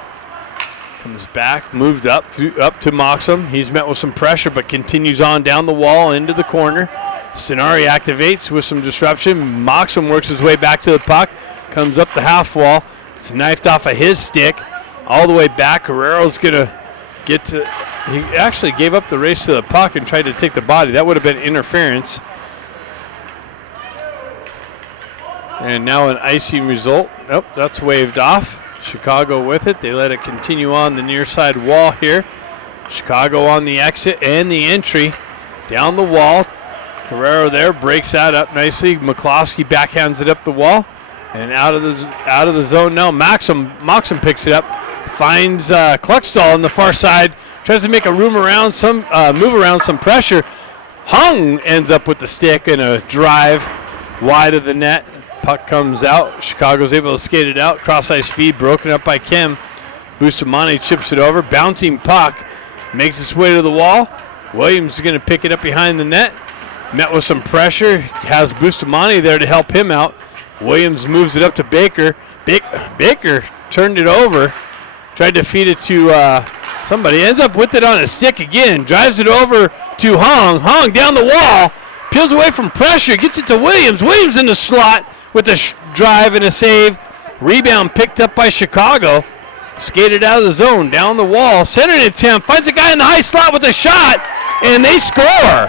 Comes back, moved up to Moxham. He's met with some pressure, but continues on down the wall into the corner. Stenari activates with some disruption. Moxham works his way back to the puck. Comes up the half wall. It's knifed off of his stick. All the way back. Guerrero's going to get to... He actually gave up the race to the puck and tried to take the body. That would have been interference. And now an icing result. Nope, that's waved off. Chicago with it. They let it continue on the near side wall here. Chicago on the exit and the entry. Down the wall. Guerrero there breaks that up nicely. McCloskey backhands it up the wall. And out of the zone now. Moxham picks it up. Finds Cluckstall on the far side. Tries to make a move around some pressure. Hung ends up with the stick and a drive wide of the net. Puck comes out. Chicago's able to skate it out. Cross-ice feed broken up by Kim. Bustamante chips it over. Bouncing puck. Makes its way to the wall. Williams is going to pick it up behind the net. Met with some pressure. Has Bustamante there to help him out. Williams moves it up to Baker. Baker turned it over. Tried to feed it to somebody. Ends up with it on a stick again. Drives it over to Hong. Hong down the wall. Peels away from pressure. Gets it to Williams. Williams in the slot with a drive and a save. Rebound picked up by Chicago. Skated out of the zone, down the wall. Center attempt, finds a guy in the high slot with a shot, and they score.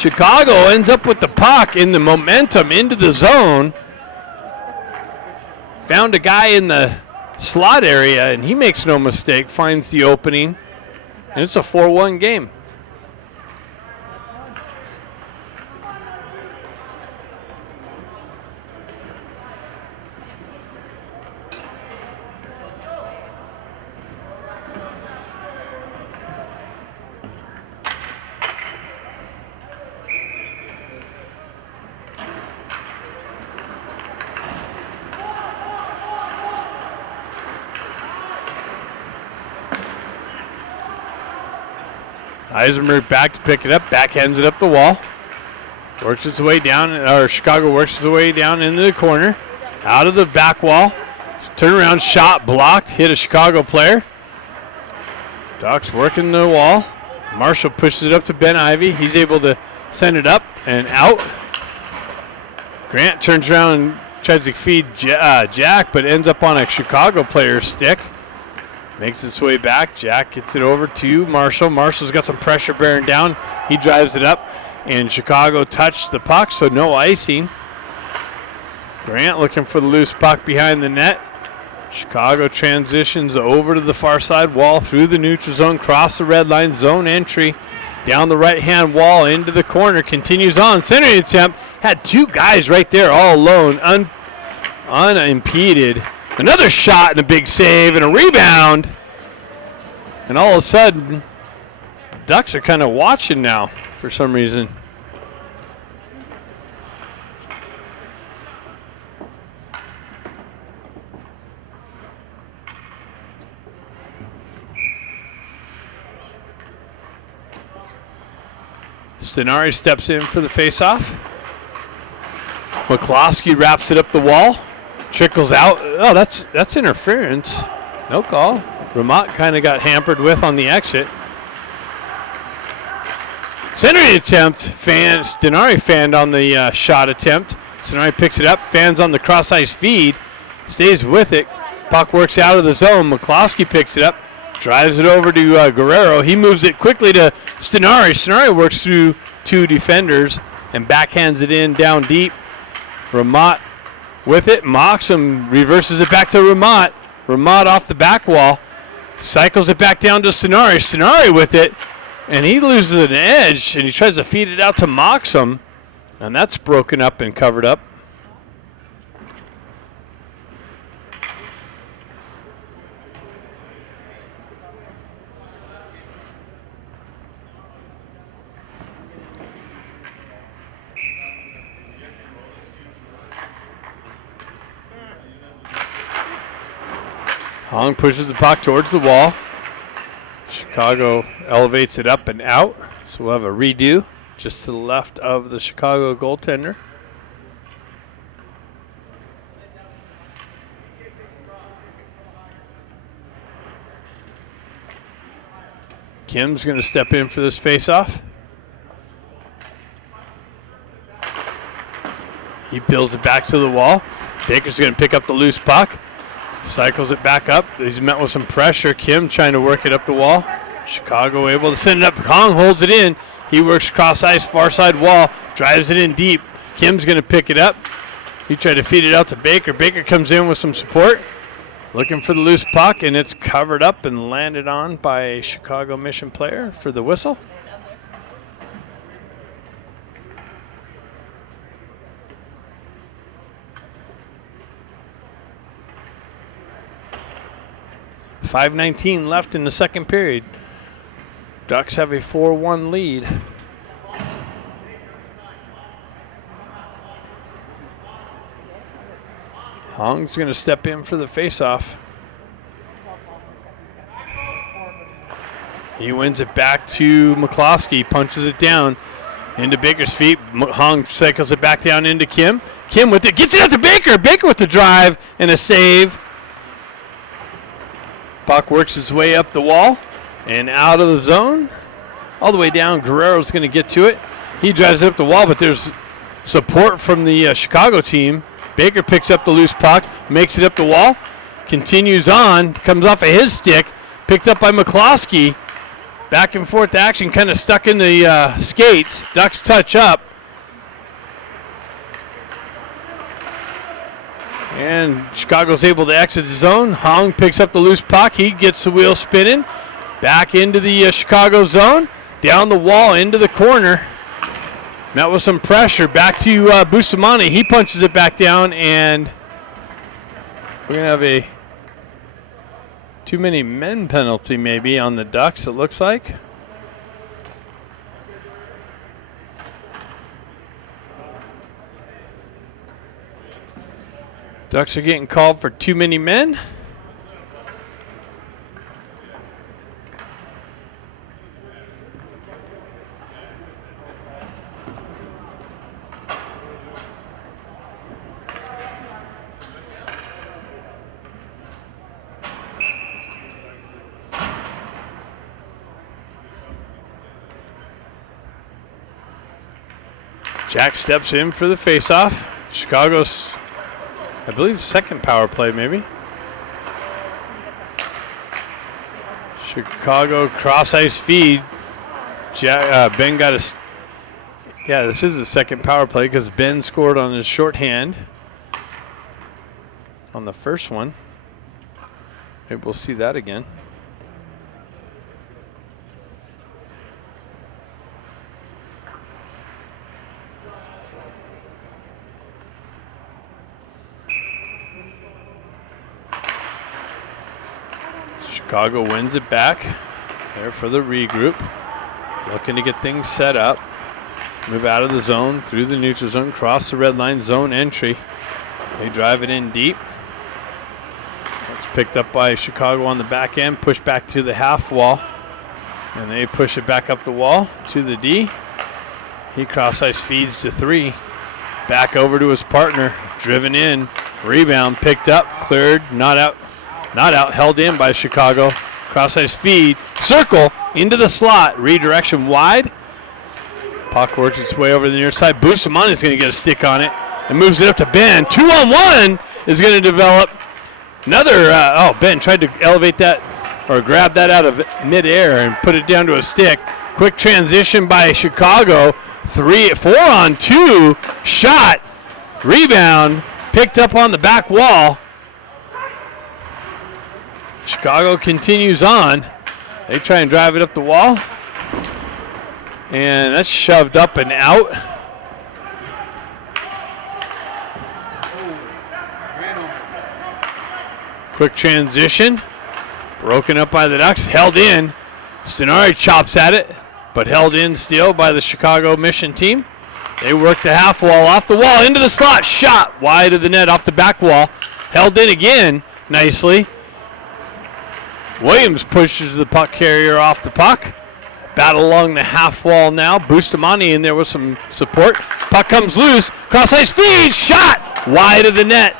Chicago ends up with the puck in the momentum into the zone. Found a guy in the slot area, and he makes no mistake, finds the opening, and it's a 4-1 game. Eisenberg back to pick it up, backhands it up the wall. Works its way down, or Chicago works its way down into the corner. Out of the back wall. Turnaround shot blocked, hit a Chicago player. Ducks working the wall. Marshall pushes it up to Ben Ivy. He's able to send it up and out. Grant turns around and tries to feed Jack, but ends up on a Chicago player's stick. Makes its way back. Jack gets it over to Marshall. Marshall's got some pressure bearing down. He drives it up, and Chicago touched the puck, so no icing. Grant looking for the loose puck behind the net. Chicago transitions over to the far side wall, through the neutral zone, cross the red line, zone entry, down the right-hand wall, into the corner, continues on. Centering attempt, had two guys right there all alone, unimpeded. Another shot and a big save and a rebound. And all of a sudden, Ducks are kind of watching now for some reason. Stenari steps in for the faceoff. McCloskey wraps it up the wall. Trickles out. Oh, that's interference. No call. Ramat kind of got hampered with on the exit. Centering attempt. Stenari fanned on the shot attempt. Stenari picks it up. Fans on the cross ice feed. Stays with it. Puck works out of the zone. McCloskey picks it up. Drives it over to Guerrero. He moves it quickly to Stenari. Stenari works through two defenders and backhands it in down deep. Ramat with it, mocks him, reverses it back to Ramat. Ramat off the back wall, cycles it back down to Stenari. Stenari with it, and he loses an edge, and he tries to feed it out to Moxham, and that's broken up and covered up. Hong pushes the puck towards the wall. Chicago elevates it up and out. So we'll have a redo just to the left of the Chicago goaltender. Kim's going to step in for this faceoff. He peels it back to the wall. Baker's going to pick up the loose puck. Cycles it back up. He's met with some pressure. Kim trying to work it up the wall. Chicago able to send it up. Hong holds it in. He works cross ice, far side wall, drives it in deep. Kim's going to pick it up. He tried to feed it out to Baker. Baker comes in with some support. Looking for the loose puck, and it's covered up and landed on by a Chicago Mission player for the whistle. .5:19 left in the second period. Ducks have a 4-1 lead. Hong's going to step in for the faceoff. He wins it back to McCloskey, punches it down into Baker's feet. Hong cycles it back down into Kim. Kim with it, gets it out to Baker. Baker with the drive and a save. Puck works its way up the wall and out of the zone. All the way down, Guerrero's going to get to it. He drives it up the wall, but there's support from the Chicago team. Baker picks up the loose puck, makes it up the wall, continues on, comes off of his stick, picked up by McCloskey. Back and forth action, kind of stuck in the skates. Ducks touch up. And Chicago's able to exit the zone. Hong picks up the loose puck. He gets the wheel spinning. Back into the Chicago zone. Down the wall, into the corner. Met with some pressure. Back to Bustamante. He punches it back down, and we're going to have a too many men penalty maybe on the Ducks, it looks like. Ducks are getting called for too many men. Jack steps in for the faceoff. Chicago's, I believe, second power play maybe. Chicago cross ice feed. Ben got a, yeah, this is the second power play because Ben scored on his shorthand on the first one. Maybe we'll see that again. Chicago wins it back. There for the regroup. Looking to get things set up. Move out of the zone, through the neutral zone, cross the red line, zone entry. They drive it in deep. It's picked up by Chicago on the back end, pushed back to the half wall. And they push it back up the wall to the D. He cross ice feeds to 3. Back over to his partner, driven in. Rebound picked up, cleared, not out, held in by Chicago. Cross ice feed, circle into the slot, redirection wide. Puck works its way over the near side. Bustamante is going to get a stick on it and moves it up to Ben. 2-on-1 is going to develop. Another, Ben tried to elevate that or grab that out of midair and put it down to a stick. Quick transition by Chicago. 4-on-2 shot, rebound, picked up on the back wall. Chicago continues on. They try and drive it up the wall. And that's shoved up and out. Quick transition. Broken up by the Ducks. Held in. Stenari chops at it, but held in still by the Chicago Mission team. They work the half wall off the wall into the slot. Shot wide of the net off the back wall. Held in again nicely. Williams pushes the puck carrier off the puck. Battle along the half wall now. Bustamante in there with some support. Puck comes loose. Cross ice feed. Shot wide of the net.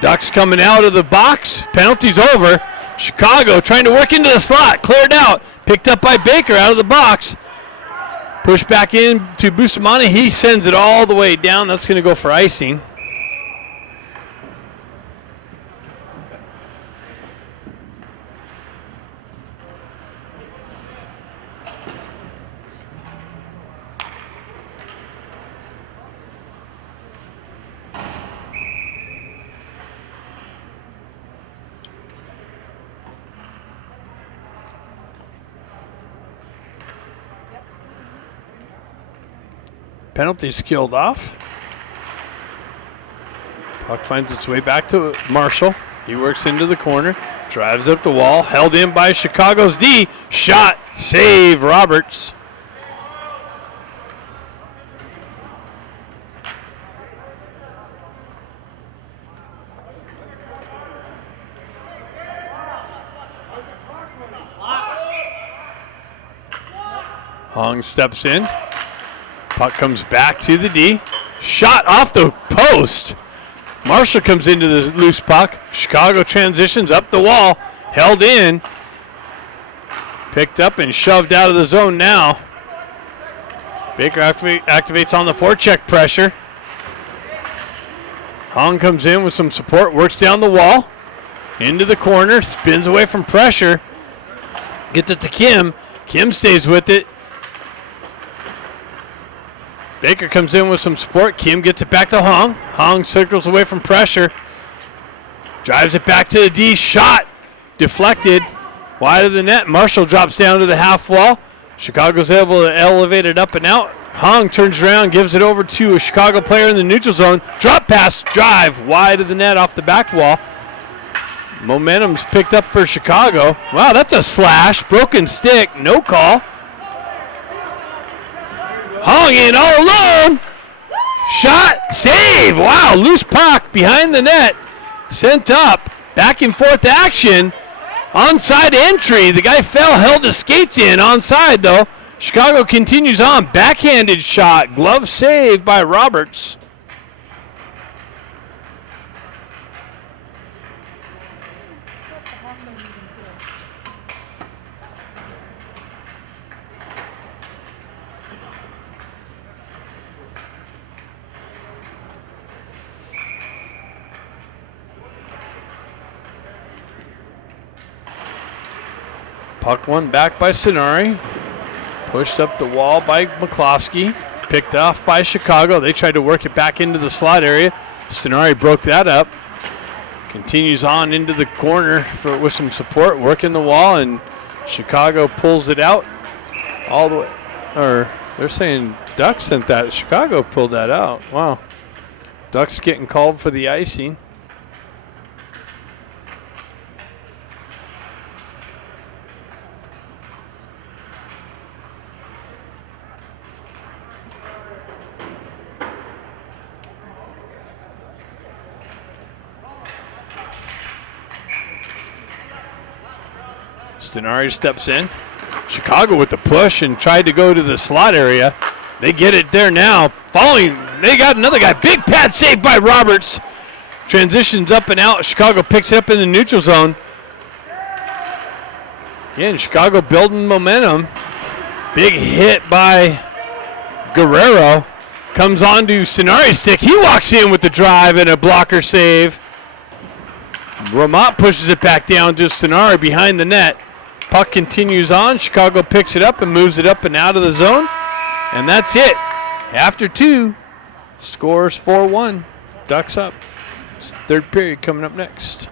Ducks coming out of the box. Penalty's over. Chicago trying to work into the slot. Cleared out. Picked up by Baker out of the box. Pushed back in to Bustamante. He sends it all the way down. That's going to go for icing. Penalty skilled off. Puck finds its way back to Marshall. He works into the corner, drives up the wall, held in by Chicago's D. Shot, save, Roberts. Hong steps in. Puck comes back to the D. Shot off the post. Marshall comes into the loose puck. Chicago transitions up the wall. Held in. Picked up and shoved out of the zone now. Baker activates on the forecheck pressure. Hong comes in with some support. Works down the wall. Into the corner. Spins away from pressure. Gets it to Kim. Kim stays with it. Baker comes in with some support. Kim gets it back to Hong. Hong circles away from pressure. Drives it back to the D. Shot. Deflected. Wide of the net. Marshall drops down to the half wall. Chicago's able to elevate it up and out. Hong turns around, gives it over to a Chicago player in the neutral zone. Drop pass, drive, wide of the net off the back wall. Momentum's picked up for Chicago. Wow, that's a slash. Broken stick, no call. Hong in all alone. Shot, save. Wow, loose puck behind the net. Sent up. Back and forth action. Onside entry. The guy fell, held his skates in. Onside, though. Chicago continues on. Backhanded shot. Glove save by Roberts. Puck one back by Sonari. Pushed up the wall by McCloskey. Picked off by Chicago. They tried to work it back into the slot area. Sonari broke that up. Continues on into the corner with some support, working the wall, and Chicago pulls it out all the way. Or they're saying Ducks sent that. Chicago pulled that out. Wow. Ducks getting called for the icing. Stenari steps in. Chicago with the push and tried to go to the slot area. They get it there now. Following, they got another guy. Big pad save by Roberts. Transitions up and out. Chicago picks it up in the neutral zone. Again, Chicago building momentum. Big hit by Guerrero. Comes on to Stenari's stick. He walks in with the drive and a blocker save. Ramot pushes it back down to Stenari behind the net. Puck continues on. Chicago picks it up and moves it up and out of the zone. And that's it. After two, scores 4-1. Ducks up. Third period coming up next.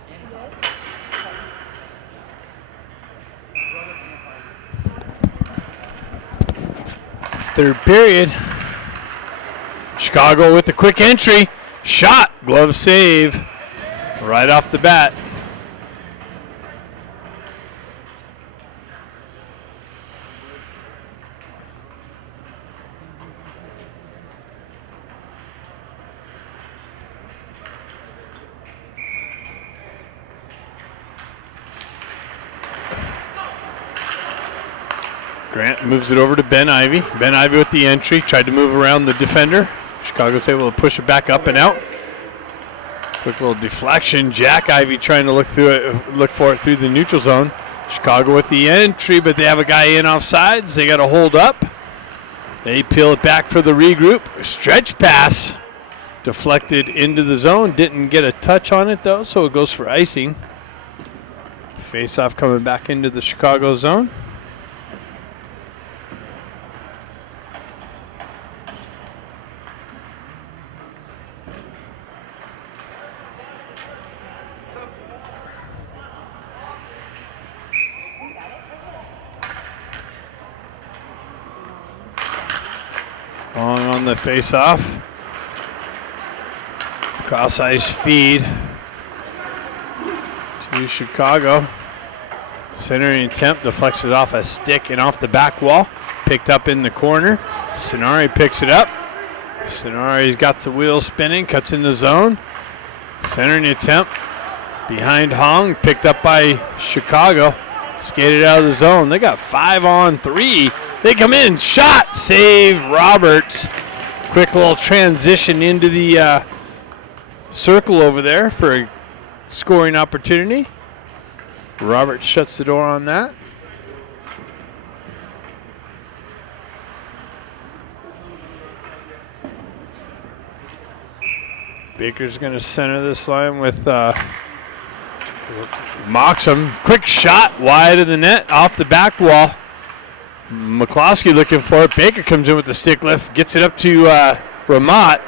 Third period. Chicago with the quick entry. Shot. Glove save. Right off the bat. Grant moves it over to Ben Ivy. Ben Ivy with the entry. Tried to move around the defender. Chicago's able to push it back up and out. Quick little deflection. Jack Ivy trying to look for it through the neutral zone. Chicago with the entry, but they have a guy in off sides. They got to hold up. They peel it back for the regroup. Stretch pass. Deflected into the zone. Didn't get a touch on it, though, so it goes for icing. Face-off coming back into the Chicago zone. Long on the face-off. Cross-ice feed to Chicago. Centering attempt, deflects it off a stick and off the back wall. Picked up in the corner. Sonari picks it up. Sonari's got the wheels spinning, cuts in the zone. Centering attempt behind Hong, picked up by Chicago. Skated out of the zone. They got 5-on-3. They come in, shot, save, Roberts. Quick little transition into the circle over there for a scoring opportunity. Roberts shuts the door on that. Baker's going to center this line with Mocks him. Quick shot wide of the net off the back wall. McCloskey looking for it. Baker comes in with the stick lift. Gets it up to Ramat.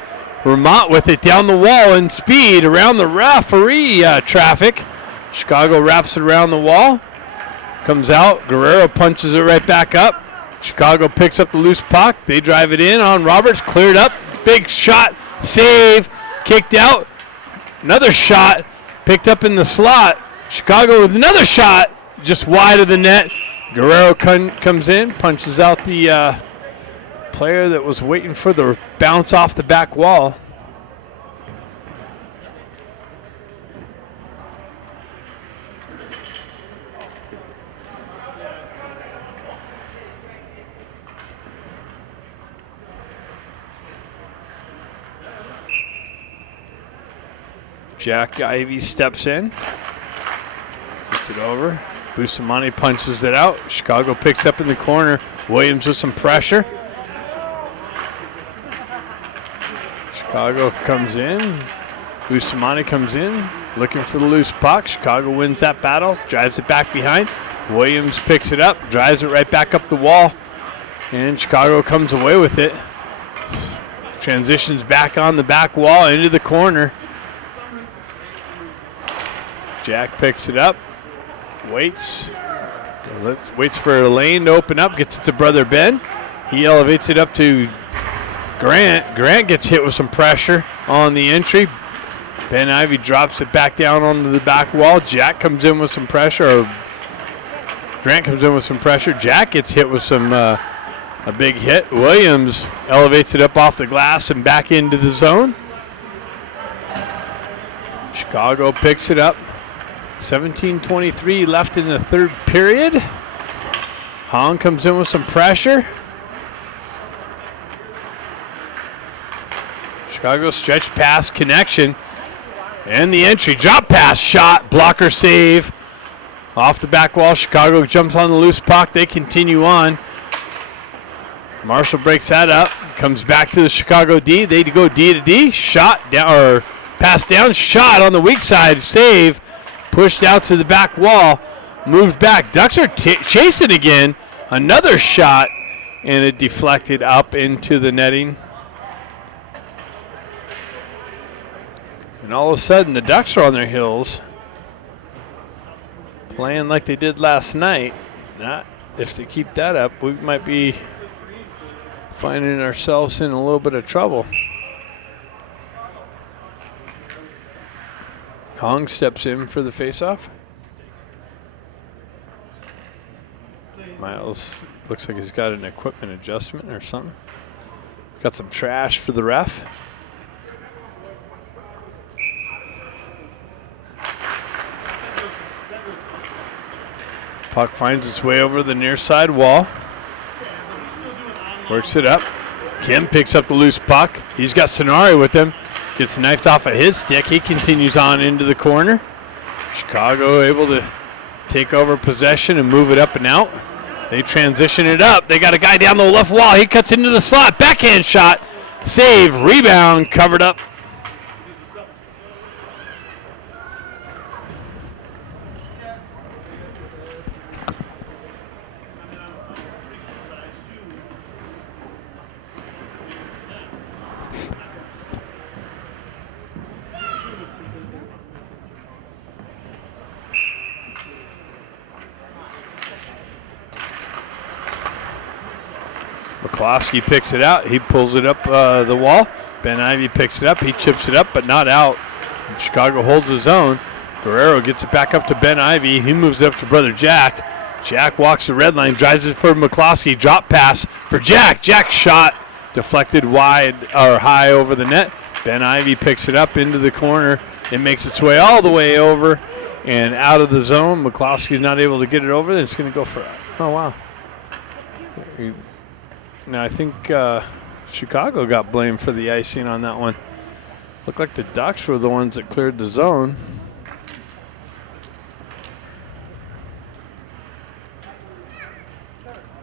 Ramat with it down the wall in speed around the referee traffic. Chicago wraps it around the wall. Comes out. Guerrero punches it right back up. Chicago picks up the loose puck. They drive it in on Roberts. Cleared up. Big shot. Save. Kicked out. Another shot. Picked up in the slot. Chicago with another shot. Just wide of the net. Guerrero comes in. Punches out the player that was waiting for the bounce off the back wall. Jack Ivey steps in. Gets it over. Bustamante punches it out. Chicago picks up in the corner. Williams with some pressure. Chicago comes in. Bustamante comes in, looking for the loose puck. Chicago wins that battle, drives it back behind. Williams picks it up, drives it right back up the wall, and Chicago comes away with it. Transitions back on the back wall into the corner. Jack picks it up, waits for a lane to open up, gets it to brother Ben. He elevates it up to Grant. Grant gets hit with some pressure on the entry. Ben Ivey drops it back down onto the back wall. Jack comes in with some pressure. Or Grant comes in with some pressure. Jack gets hit with some a big hit. Williams elevates it up off the glass and back into the zone. Chicago picks it up. 17:23 left in the third period. Hong comes in with some pressure. Chicago stretch pass connection. And the entry. Drop pass shot. Blocker save. Off the back wall. Chicago jumps on the loose puck. They continue on. Marshall breaks that up. Comes back to the Chicago D. They go D to D. Shot down or pass down. Shot on the weak side. Save. Pushed out to the back wall. Moved back. Ducks are chasing again. Another shot. And it deflected up into the netting. And all of a sudden, the Ducks are on their heels, playing like they did last night. Not if they keep that up, we might be finding ourselves in a little bit of trouble. Hong steps in for the faceoff. Miles looks like he's got an equipment adjustment or something. Got some trash for the ref. Puck finds its way over the near side wall. Works it up. Kim picks up the loose puck. He's got Sonari with him. Gets knifed off of his stick. He continues on into the corner. Chicago able to take over possession and move it up and out. They transition it up. They got a guy down the left wall. He cuts into the slot. Backhand shot. Save. Rebound. Covered up. McCloskey picks it out. He pulls it up the wall. Ben Ivey picks it up. He chips it up, but not out. Chicago holds the zone. Guerrero gets it back up to Ben Ivey. He moves it up to brother Jack. Jack walks the red line, drives it for McCloskey. Drop pass for Jack. Jack shot deflected wide or high over the net. Ben Ivey picks it up into the corner. It makes its way all the way over and out of the zone. McCloskey's not able to get it over. Then it's going to go for, oh, wow. Now, I think Chicago got blamed for the icing on that one. Looked like the Ducks were the ones that cleared the zone.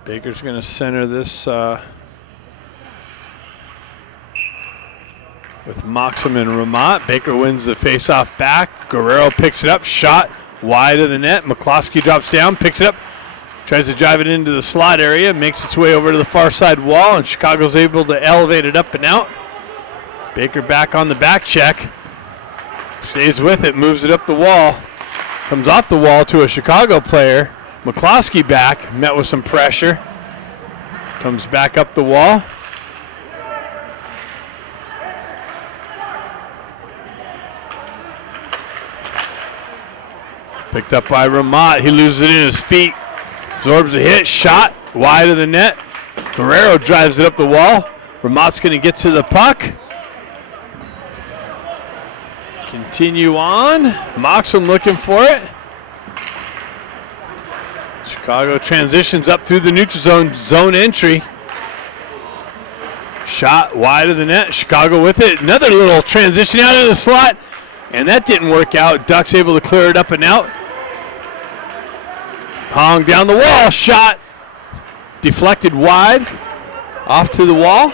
Baker's going to center this with Moxham and Ramat. Baker wins the faceoff back. Guerrero picks it up. Shot wide of the net. McCloskey drops down, picks it up, tries to drive it into the slot area, makes its way over to the far side wall, and Chicago's able to elevate it up and out. Baker back on the back check. Stays with it, moves it up the wall. Comes off the wall to a Chicago player. McCloskey back, met with some pressure. Comes back up the wall. Picked up by Ramat. He loses it in his feet. Absorbs a hit. Shot wide of the net. Guerrero drives it up the wall. Ramat's going to get to the puck. Continue on. Moxham looking for it. Chicago transitions up through the neutral zone entry. Shot wide of the net. Chicago with it. Another little transition out of the slot. And that didn't work out. Ducks able to clear it up and out. Hong down the wall. Shot. Deflected wide. Off to the wall.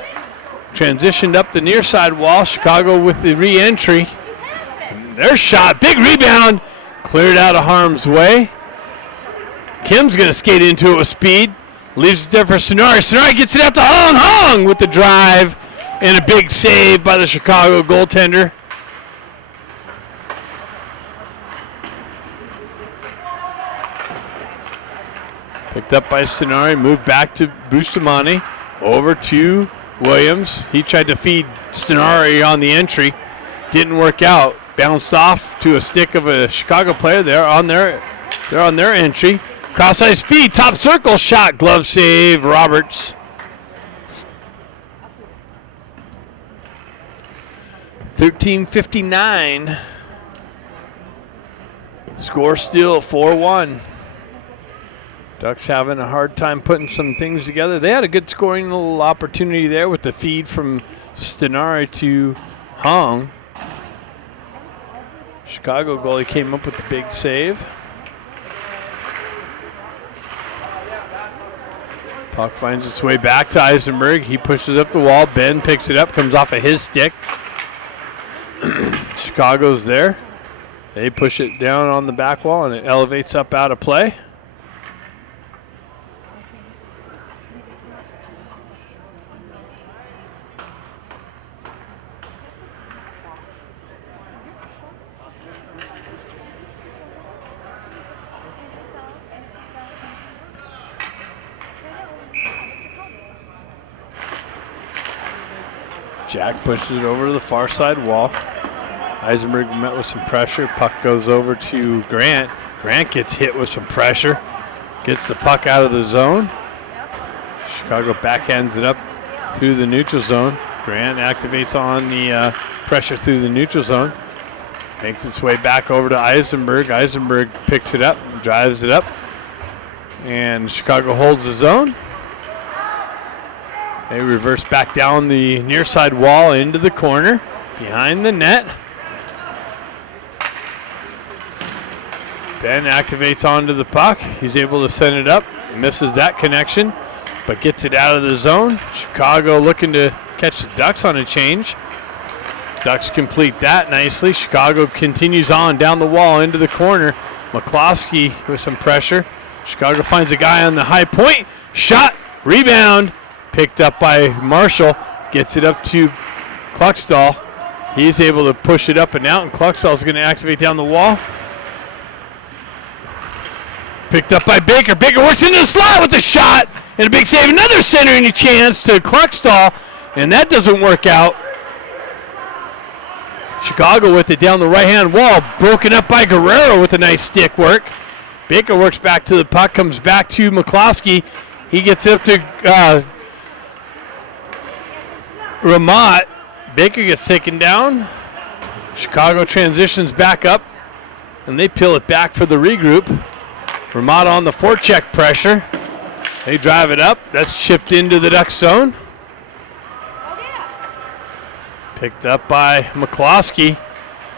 Transitioned up the near side wall. Chicago with the re-entry. Their shot. Big rebound. Cleared out of harm's way. Kim's going to skate into it with speed. Leaves it there for Sonari. Sonari gets it out to Hong. Hong with the drive. And a big save by the Chicago goaltender. Picked up by Sonari. Moved back to Bustamante. Over to Williams. He tried to feed Sonari on the entry. Didn't work out. Bounced off to a stick of a Chicago player. They're on their entry. Cross-ice feed, top circle shot, glove save, Roberts. $13:59. Score still 4-1. Ducks having a hard time putting some things together. They had a good scoring little opportunity there with the feed from Stenari to Hong. Chicago goalie came up with the big save. Puck finds its way back to Eisenberg. He pushes up the wall. Ben picks it up, comes off of his stick. Chicago's there. They push it down on the back wall, and it elevates up out of play. Jack pushes it over to the far side wall. Eisenberg met with some pressure. Puck goes over to Grant. Grant gets hit with some pressure. Gets the puck out of the zone. Chicago backhands it up through the neutral zone. Grant activates on the pressure through the neutral zone. Makes its way back over to Eisenberg. Eisenberg picks it up, drives it up. And Chicago holds the zone. They reverse back down the near side wall into the corner, behind the net. Ben activates onto the puck. He's able to send it up, misses that connection, but gets it out of the zone. Chicago looking to catch the Ducks on a change. Ducks complete that nicely. Chicago continues on down the wall into the corner. McCloskey with some pressure. Chicago finds a guy on the high point. Shot, rebound. Picked up by Marshall, gets it up to Kluckstall. He's able to push it up and out, and Kluckstall's going to activate down the wall. Picked up by Baker. Baker works into the slot with a shot and a big save. Another centering a chance to Kluckstall, and that doesn't work out. Chicago with it down the right-hand wall, broken up by Guerrero with a nice stick work. Baker works back to the puck, comes back to McCloskey. He gets up to Ramat. Baker gets taken down. Chicago transitions back up, and they peel it back for the regroup. Ramat on the forecheck pressure. They drive it up. That's chipped into the Duck zone. Picked up by McCloskey.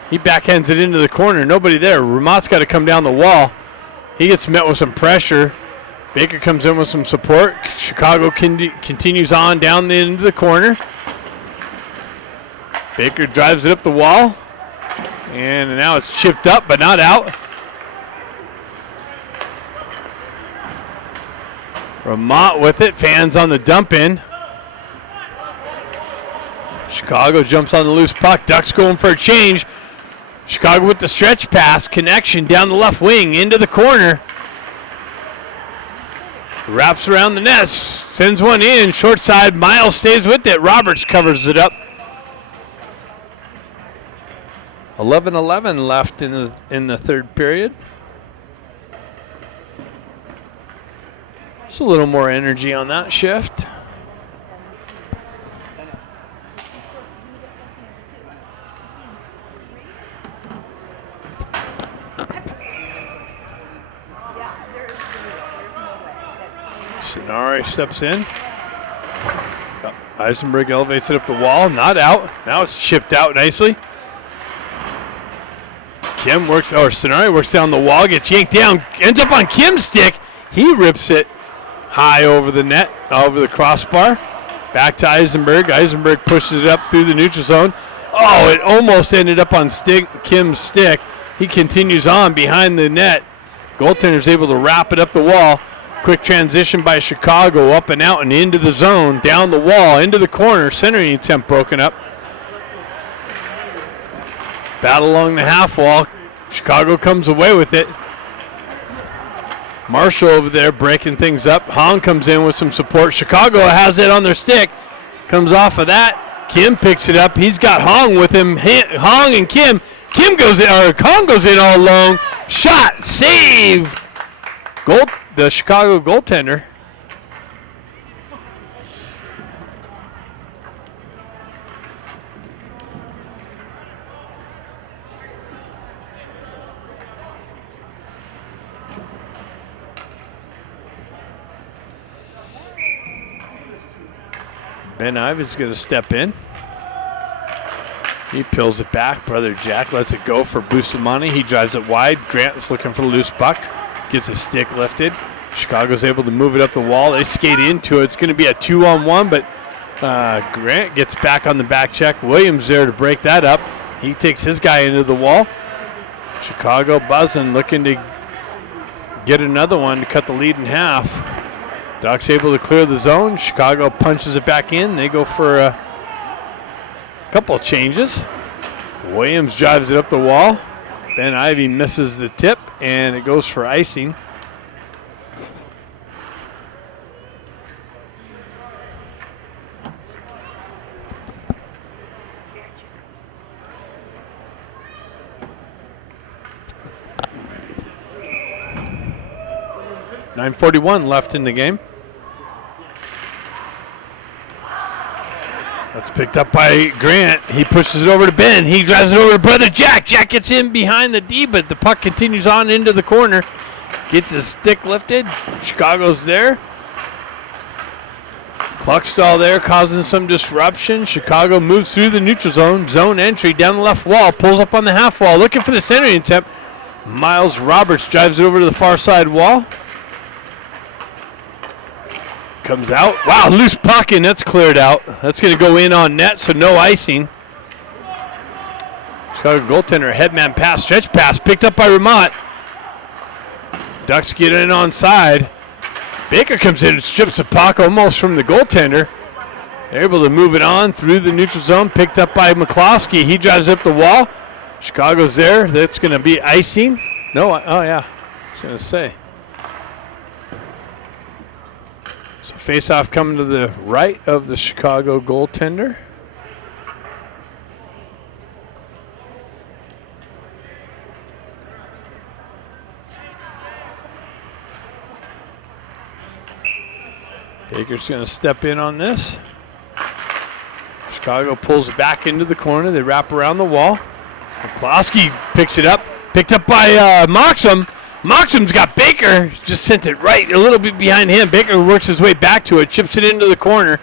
He backhands it into the corner. Nobody there. Ramat's got to come down the wall. He gets met with some pressure. Baker comes in with some support. Chicago continues on down into the corner. Baker drives it up the wall. And now it's chipped up, but not out. Ramont with it, fans on the dump in. Chicago jumps on the loose puck. Ducks going for a change. Chicago with the stretch pass, connection down the left wing into the corner. Wraps around the net, sends one in, short side. Miles stays with it. Roberts covers it up. 11-11 left in the third period. Just a little more energy on that shift. Sonari steps in. Eisenberg elevates it up the wall. Not out. Now it's chipped out nicely. Sonari works down the wall, gets yanked down, ends up on Kim's stick. He rips it high over the net, over the crossbar. Back to Eisenberg. Eisenberg pushes it up through the neutral zone. Oh, it almost ended up on Kim's stick. He continues on behind the net. Goaltender's able to wrap it up the wall. Quick transition by Chicago, up and out and into the zone, down the wall, into the corner. Centering attempt broken up. Battle along the half wall. Chicago comes away with it. Marshall over there breaking things up. Hong comes in with some support. Chicago has it on their stick. Comes off of that. Kim picks it up. He's got Hong with him. Hong and Kim. Hong goes in all alone. Shot, save. The Chicago goaltender. Ben Ives is going to step in. He peels it back. Brother Jack lets it go for Bustamante. He drives it wide. Grant's looking for the loose puck. Gets a stick lifted. Chicago's able to move it up the wall. They skate into it. It's going to be a 2-on-1, but Grant gets back on the back check. Williams there to break that up. He takes his guy into the wall. Chicago buzzing, looking to get another one to cut the lead in half. Ducks able to clear the zone. Chicago punches it back in. They go for a couple of changes. Williams drives it up the wall. Ben Ivy misses the tip, and it goes for icing. .9:41 left in the game. That's picked up by Grant. He pushes it over to Ben. He drives it over to Brother Jack. Jack gets in behind the D, but the puck continues on into the corner. Gets his stick lifted. Chicago's there. Cluckstall there causing some disruption. Chicago moves through the neutral zone. Zone entry down the left wall. Pulls up on the half wall. Looking for the centering attempt. Miles Roberts drives it over to the far side wall. Comes out. Wow, loose puck, and that's cleared out. That's going to go in on net, so no icing. Chicago goaltender, headman pass, stretch pass, picked up by Ramont. Ducks get in onside. Baker comes in and strips the puck almost from the goaltender. They're able to move it on through the neutral zone, picked up by McCloskey. He drives up the wall. Chicago's there. That's going to be icing. No, oh yeah, I was going to say. So face-off coming to the right of the Chicago goaltender. Baker's going to step in on this. Chicago pulls it back into the corner. They wrap around the wall. McCloskey picks it up. Picked up by Moxham. Moxham's got Baker, just sent it right a little bit behind him. Baker works his way back to it, chips it into the corner.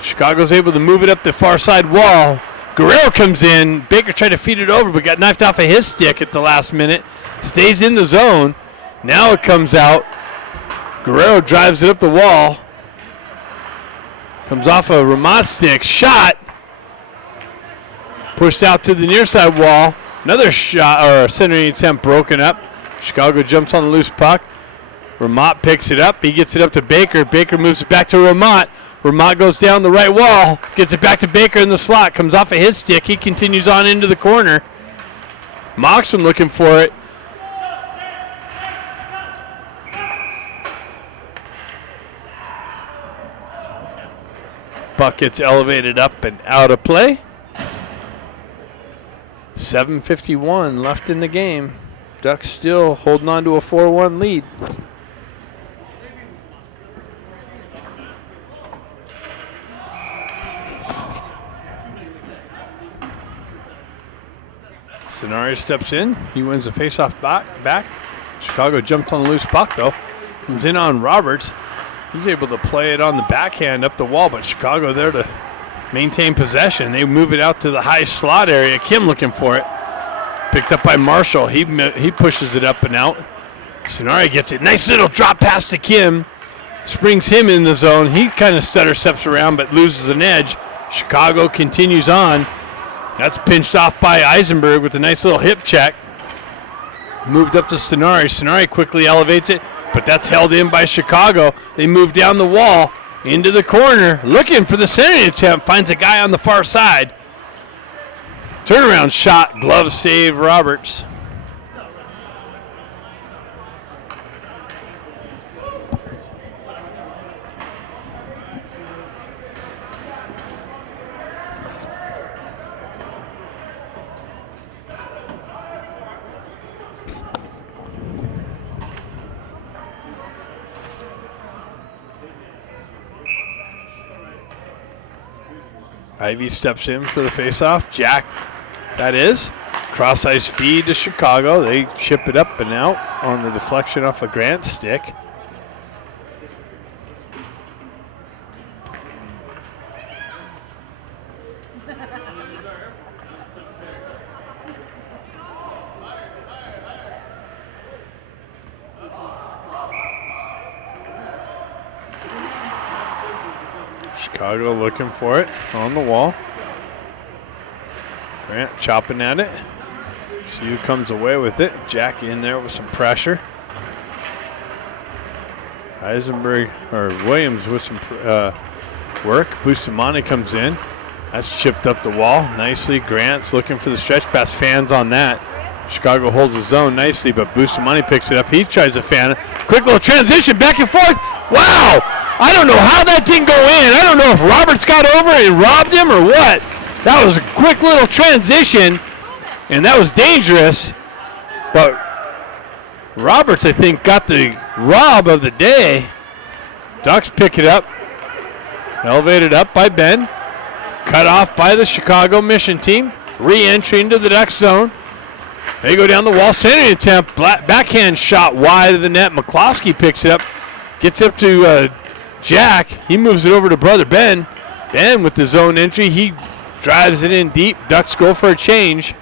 Chicago's able to move it up the far side wall. Guerrero comes in. Baker tried to feed it over, but got knifed off of his stick at the last minute. Stays in the zone. Now it comes out. Guerrero drives it up the wall. Comes off a Ramont stick. Shot. Pushed out to the near side wall. Another shot or centering attempt broken up. Chicago jumps on the loose puck. Ramot picks it up. He gets it up to Baker. Baker moves it back to Ramot. Ramot goes down the right wall. Gets it back to Baker in the slot. Comes off of his stick. He continues on into the corner. Moxham looking for it. Puck gets elevated up and out of play. 7:51 left in the game. Ducks still holding on to a 4-1 lead. Sonari steps in. He wins the faceoff back. Chicago jumps on the loose puck, though. Comes in on Roberts. He's able to play it on the backhand up the wall, but Chicago there to maintain possession. They move it out to the high slot area. Kim looking for it. Picked up by Marshall. He pushes it up and out. Sonari gets it. Nice little drop pass to Kim. Springs him in the zone. He kind of stutter steps around but loses an edge. Chicago continues on. That's pinched off by Eisenberg with a nice little hip check. Moved up to Sonari. Sonari quickly elevates it, but that's held in by Chicago. They move down the wall into the corner, looking for the centering attempt. Finds a guy on the far side. Turnaround shot, glove save, Roberts. Ivy steps in for the faceoff. Jack, that is. Cross-ice feed to Chicago. They chip it up and out on the deflection off a Grant stick. Chicago looking for it on the wall. Grant chopping at it. Sioux comes away with it. Jack in there with some pressure. Eisenberg or Williams with some work. Bustamante comes in. That's chipped up the wall nicely. Grant's looking for the stretch pass. Fans on that. Chicago holds the zone nicely, but Bustamante picks it up. He tries to fan it. Quick little transition back and forth. Wow! I don't know how that didn't go in. I don't know if Roberts got over and robbed him or what. That was a quick little transition, and that was dangerous. But Roberts, I think, got the rob of the day. Ducks pick it up. Elevated up by Ben. Cut off by the Chicago Mission team. Re-entry into the Ducks zone. They go down the wall. Centering attempt. Backhand shot wide of the net. McCloskey picks it up. Gets up to Jack. He moves it over to brother Ben. Ben with the zone entry. He drives it in deep. Ducks go for a change.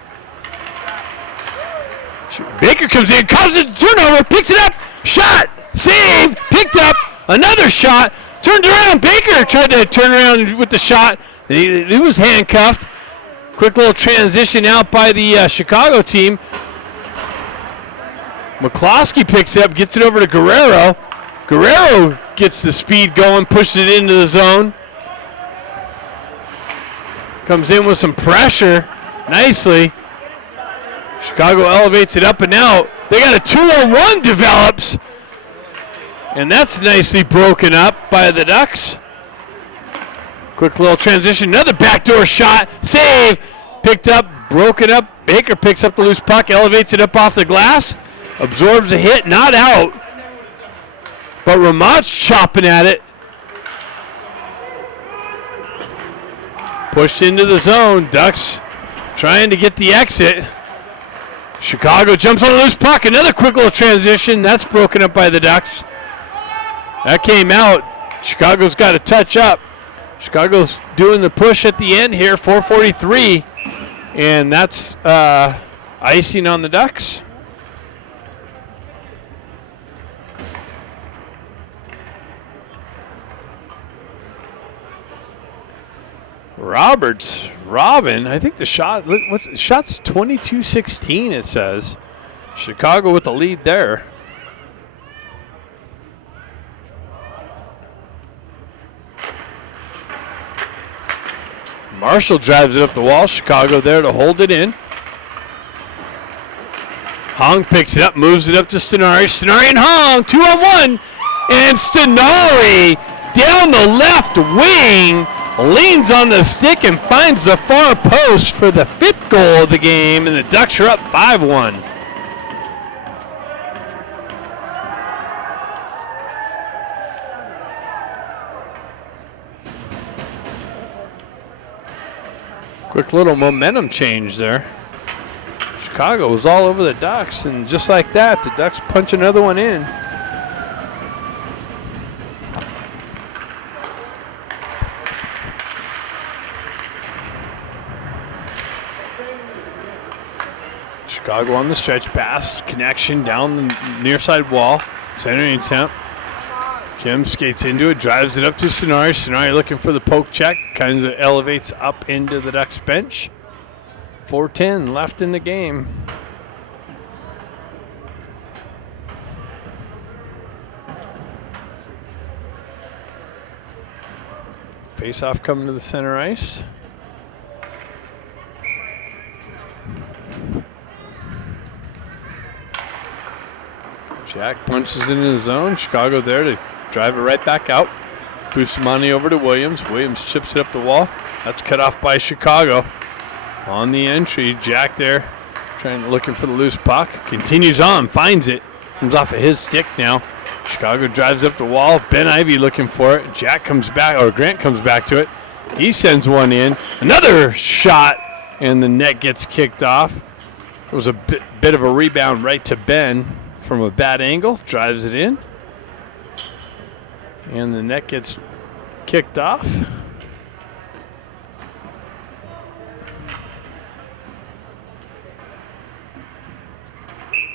Baker comes in, causes a turnover, picks it up, shot, save, picked up, another shot, turned around. Baker tried to turn around with the shot. He was handcuffed. Quick little transition out by the Chicago team. McCloskey picks it up, gets it over to Guerrero. Guerrero gets the speed going, pushes it into the zone. Comes in with some pressure nicely. Chicago elevates it up and out. They got a 2-on-1 develops. And that's nicely broken up by the Ducks. Quick little transition. Another backdoor shot. Save. Picked up. Broken up. Baker picks up the loose puck. Elevates it up off the glass. Absorbs a hit. Not out. But Ramot's chopping at it. Pushed into the zone. Ducks trying to get the exit. Chicago jumps on a loose puck. Another quick little transition. That's broken up by the Ducks. That came out. Chicago's got to touch up. Chicago's doing the push at the end here. 4:43. And that's icing on the Ducks. Robin, I think the shot's 22-16, it says. Chicago with the lead there. Marshall drives it up the wall. Chicago there to hold it in. Hong picks it up, moves it up to Stenari. Stenari and Hong, 2-on-1. And Stenari down the left wing, leans on the stick and finds the far post for the 5th goal of the game. And the Ducks are up 5-1. Quick little momentum change there. Chicago was all over the Ducks, and just like that, the Ducks punch another one in. Chicago on the stretch pass, connection down the near side wall, centering attempt. Kim skates into it, drives it up to Stenari. Stenari looking for the poke check, kind of elevates up into the Ducks bench. 4:10 left in the game. Face-off coming to the center ice. Jack punches into the zone. Chicago there to drive it right back out. Bustamante over to Williams. Williams chips it up the wall. That's cut off by Chicago. On the entry, Jack there looking for the loose puck. Continues on, finds it. Comes off of his stick now. Chicago drives up the wall. Ben Ivey looking for it. Jack comes back, or Grant comes back to it. He sends one in. Another shot, and the net gets kicked off. It was a bit of a rebound right to Ben from a bad angle. Drives it in. And the net gets kicked off.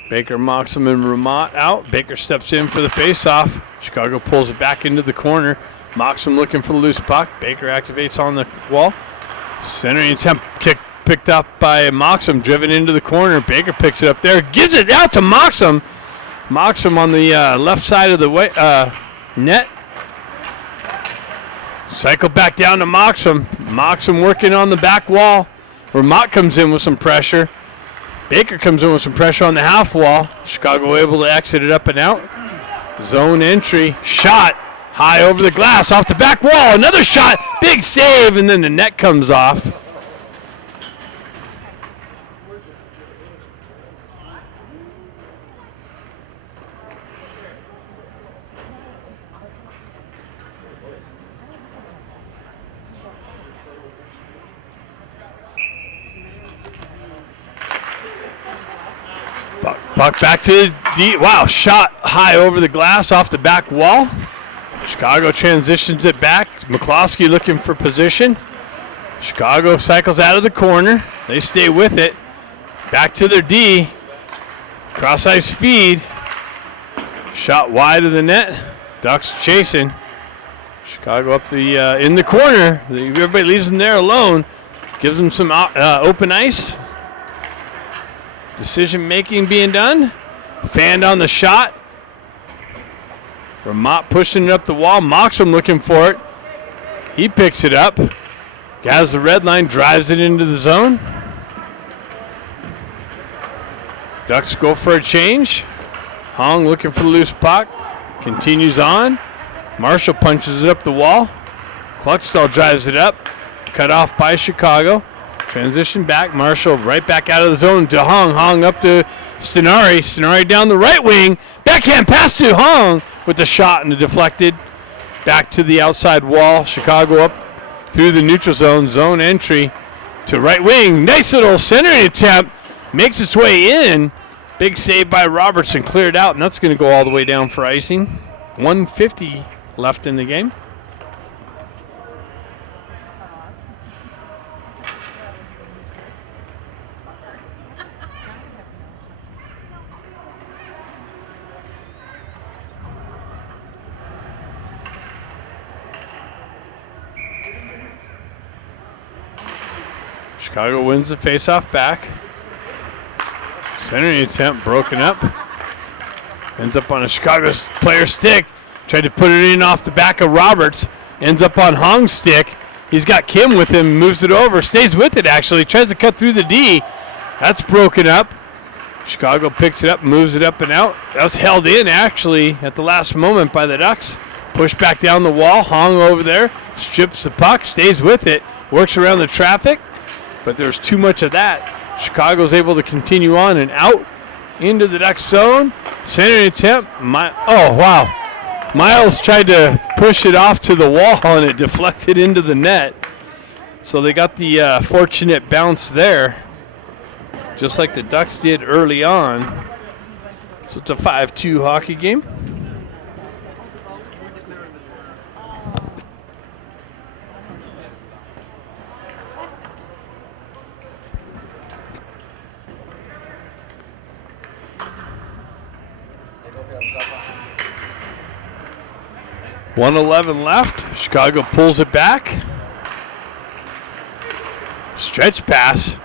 Baker, Moxham, and Ramat out. Baker steps in for the face-off. Chicago pulls it back into the corner. Moxham looking for the loose puck. Baker activates on the wall. Centering attempt picked up by Moxham, driven into the corner. Baker picks it up there, gives it out to Moxham. Moxham on the left side of the net. Cycle back down to Moxham. Moxham working on the back wall. Ramat comes in with some pressure. Baker comes in with some pressure on the half wall. Chicago able to exit it up and out. Zone entry. Shot high over the glass off the back wall. Another shot. Big save, and then the net comes off. Puck back to D. Wow, shot high over the glass off the back wall. Chicago transitions it back. McCloskey looking for position. Chicago cycles out of the corner. They stay with it. Back to their D. Cross ice feed. Shot wide of the net. Ducks chasing. Chicago up the in the corner. Everybody leaves them there alone. Gives them some open ice. Decision making being done. Fanned on the shot. Ramat pushing it up the wall. Moxham looking for it. He picks it up. Has the red line, drives it into the zone. Ducks go for a change. Hong looking for the loose puck. Continues on. Marshall punches it up the wall. Cluckstall drives it up. Cut off by Chicago. Transition back. Marshall right back out of the zone to Hong. Hong up to Stenari. Stenari down the right wing. Backhand pass to Hong with the shot and the deflected. Back to the outside wall. Chicago up through the neutral zone. Zone entry to right wing. Nice little centering attempt. Makes its way in. Big save by Robertson. Cleared out, and that's going to go all the way down for icing. 1:50 left in the game. Chicago wins the faceoff back. Centering attempt broken up. Ends up on a Chicago player stick. Tried to put it in off the back of Roberts. Ends up on Hong's stick. He's got Kim with him, moves it over, stays with it actually, tries to cut through the D. That's broken up. Chicago picks it up, moves it up and out. That was held in actually at the last moment by the Ducks. Pushed back down the wall, Hong over there, strips the puck, stays with it, works around the traffic, but there's too much of that. Chicago's able to continue on and out into the Ducks zone. Center attempt. Oh, wow. Miles tried to push it off to the wall and it deflected into the net. So they got the fortunate bounce there, just like the Ducks did early on. So it's a 5-2 hockey game. .111 left. Chicago pulls it back. Stretch pass.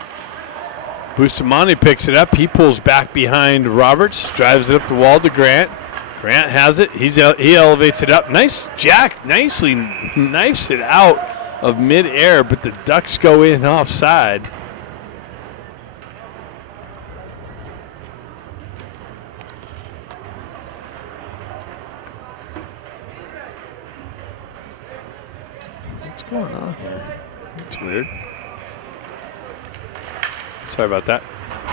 Bustamante picks it up. He pulls back behind Roberts. Drives it up the wall to Grant. Grant has it. He elevates it up. Nice. Jack nicely knifes it out of midair, but the Ducks go in offside. What's going on here? It's weird. Sorry about that.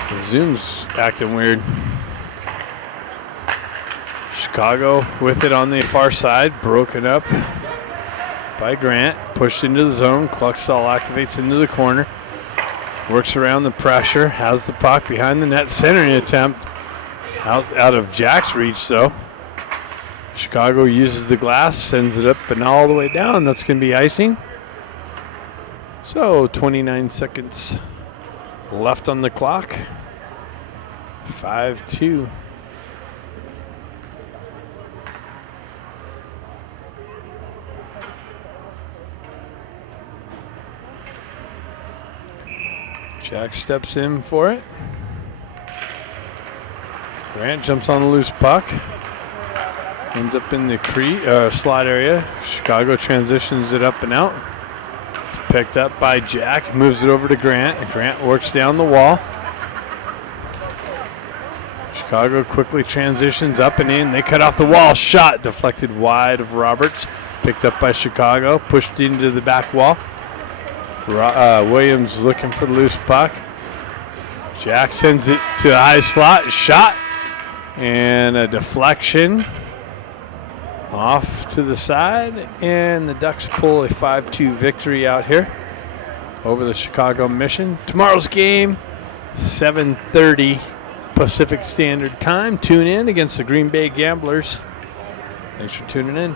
The Zoom's acting weird. Chicago with it on the far side, broken up by Grant, pushed into the zone. Cluxall activates into the corner, works around the pressure, has the puck behind the net, centering attempt out of Jack's reach though. Chicago uses the glass, sends it up and all the way down. That's going to be icing. So 29 seconds left on the clock. 5-2. Jack steps in for it. Grant jumps on the loose puck. Ends up in the slot area. Chicago transitions it up and out. It's picked up by Jack. Moves it over to Grant. Grant works down the wall. Chicago quickly transitions up and in. They cut off the wall. Shot deflected wide of Roberts. Picked up by Chicago. Pushed into the back wall. Williams looking for the loose puck. Jack sends it to the high slot. Shot. And a deflection. Off to the side, and the Ducks pull a 5-2 victory out here over the Chicago Mission. Tomorrow's game, 7:30 Pacific Standard Time. Tune in against the Green Bay Gamblers. Thanks for tuning in.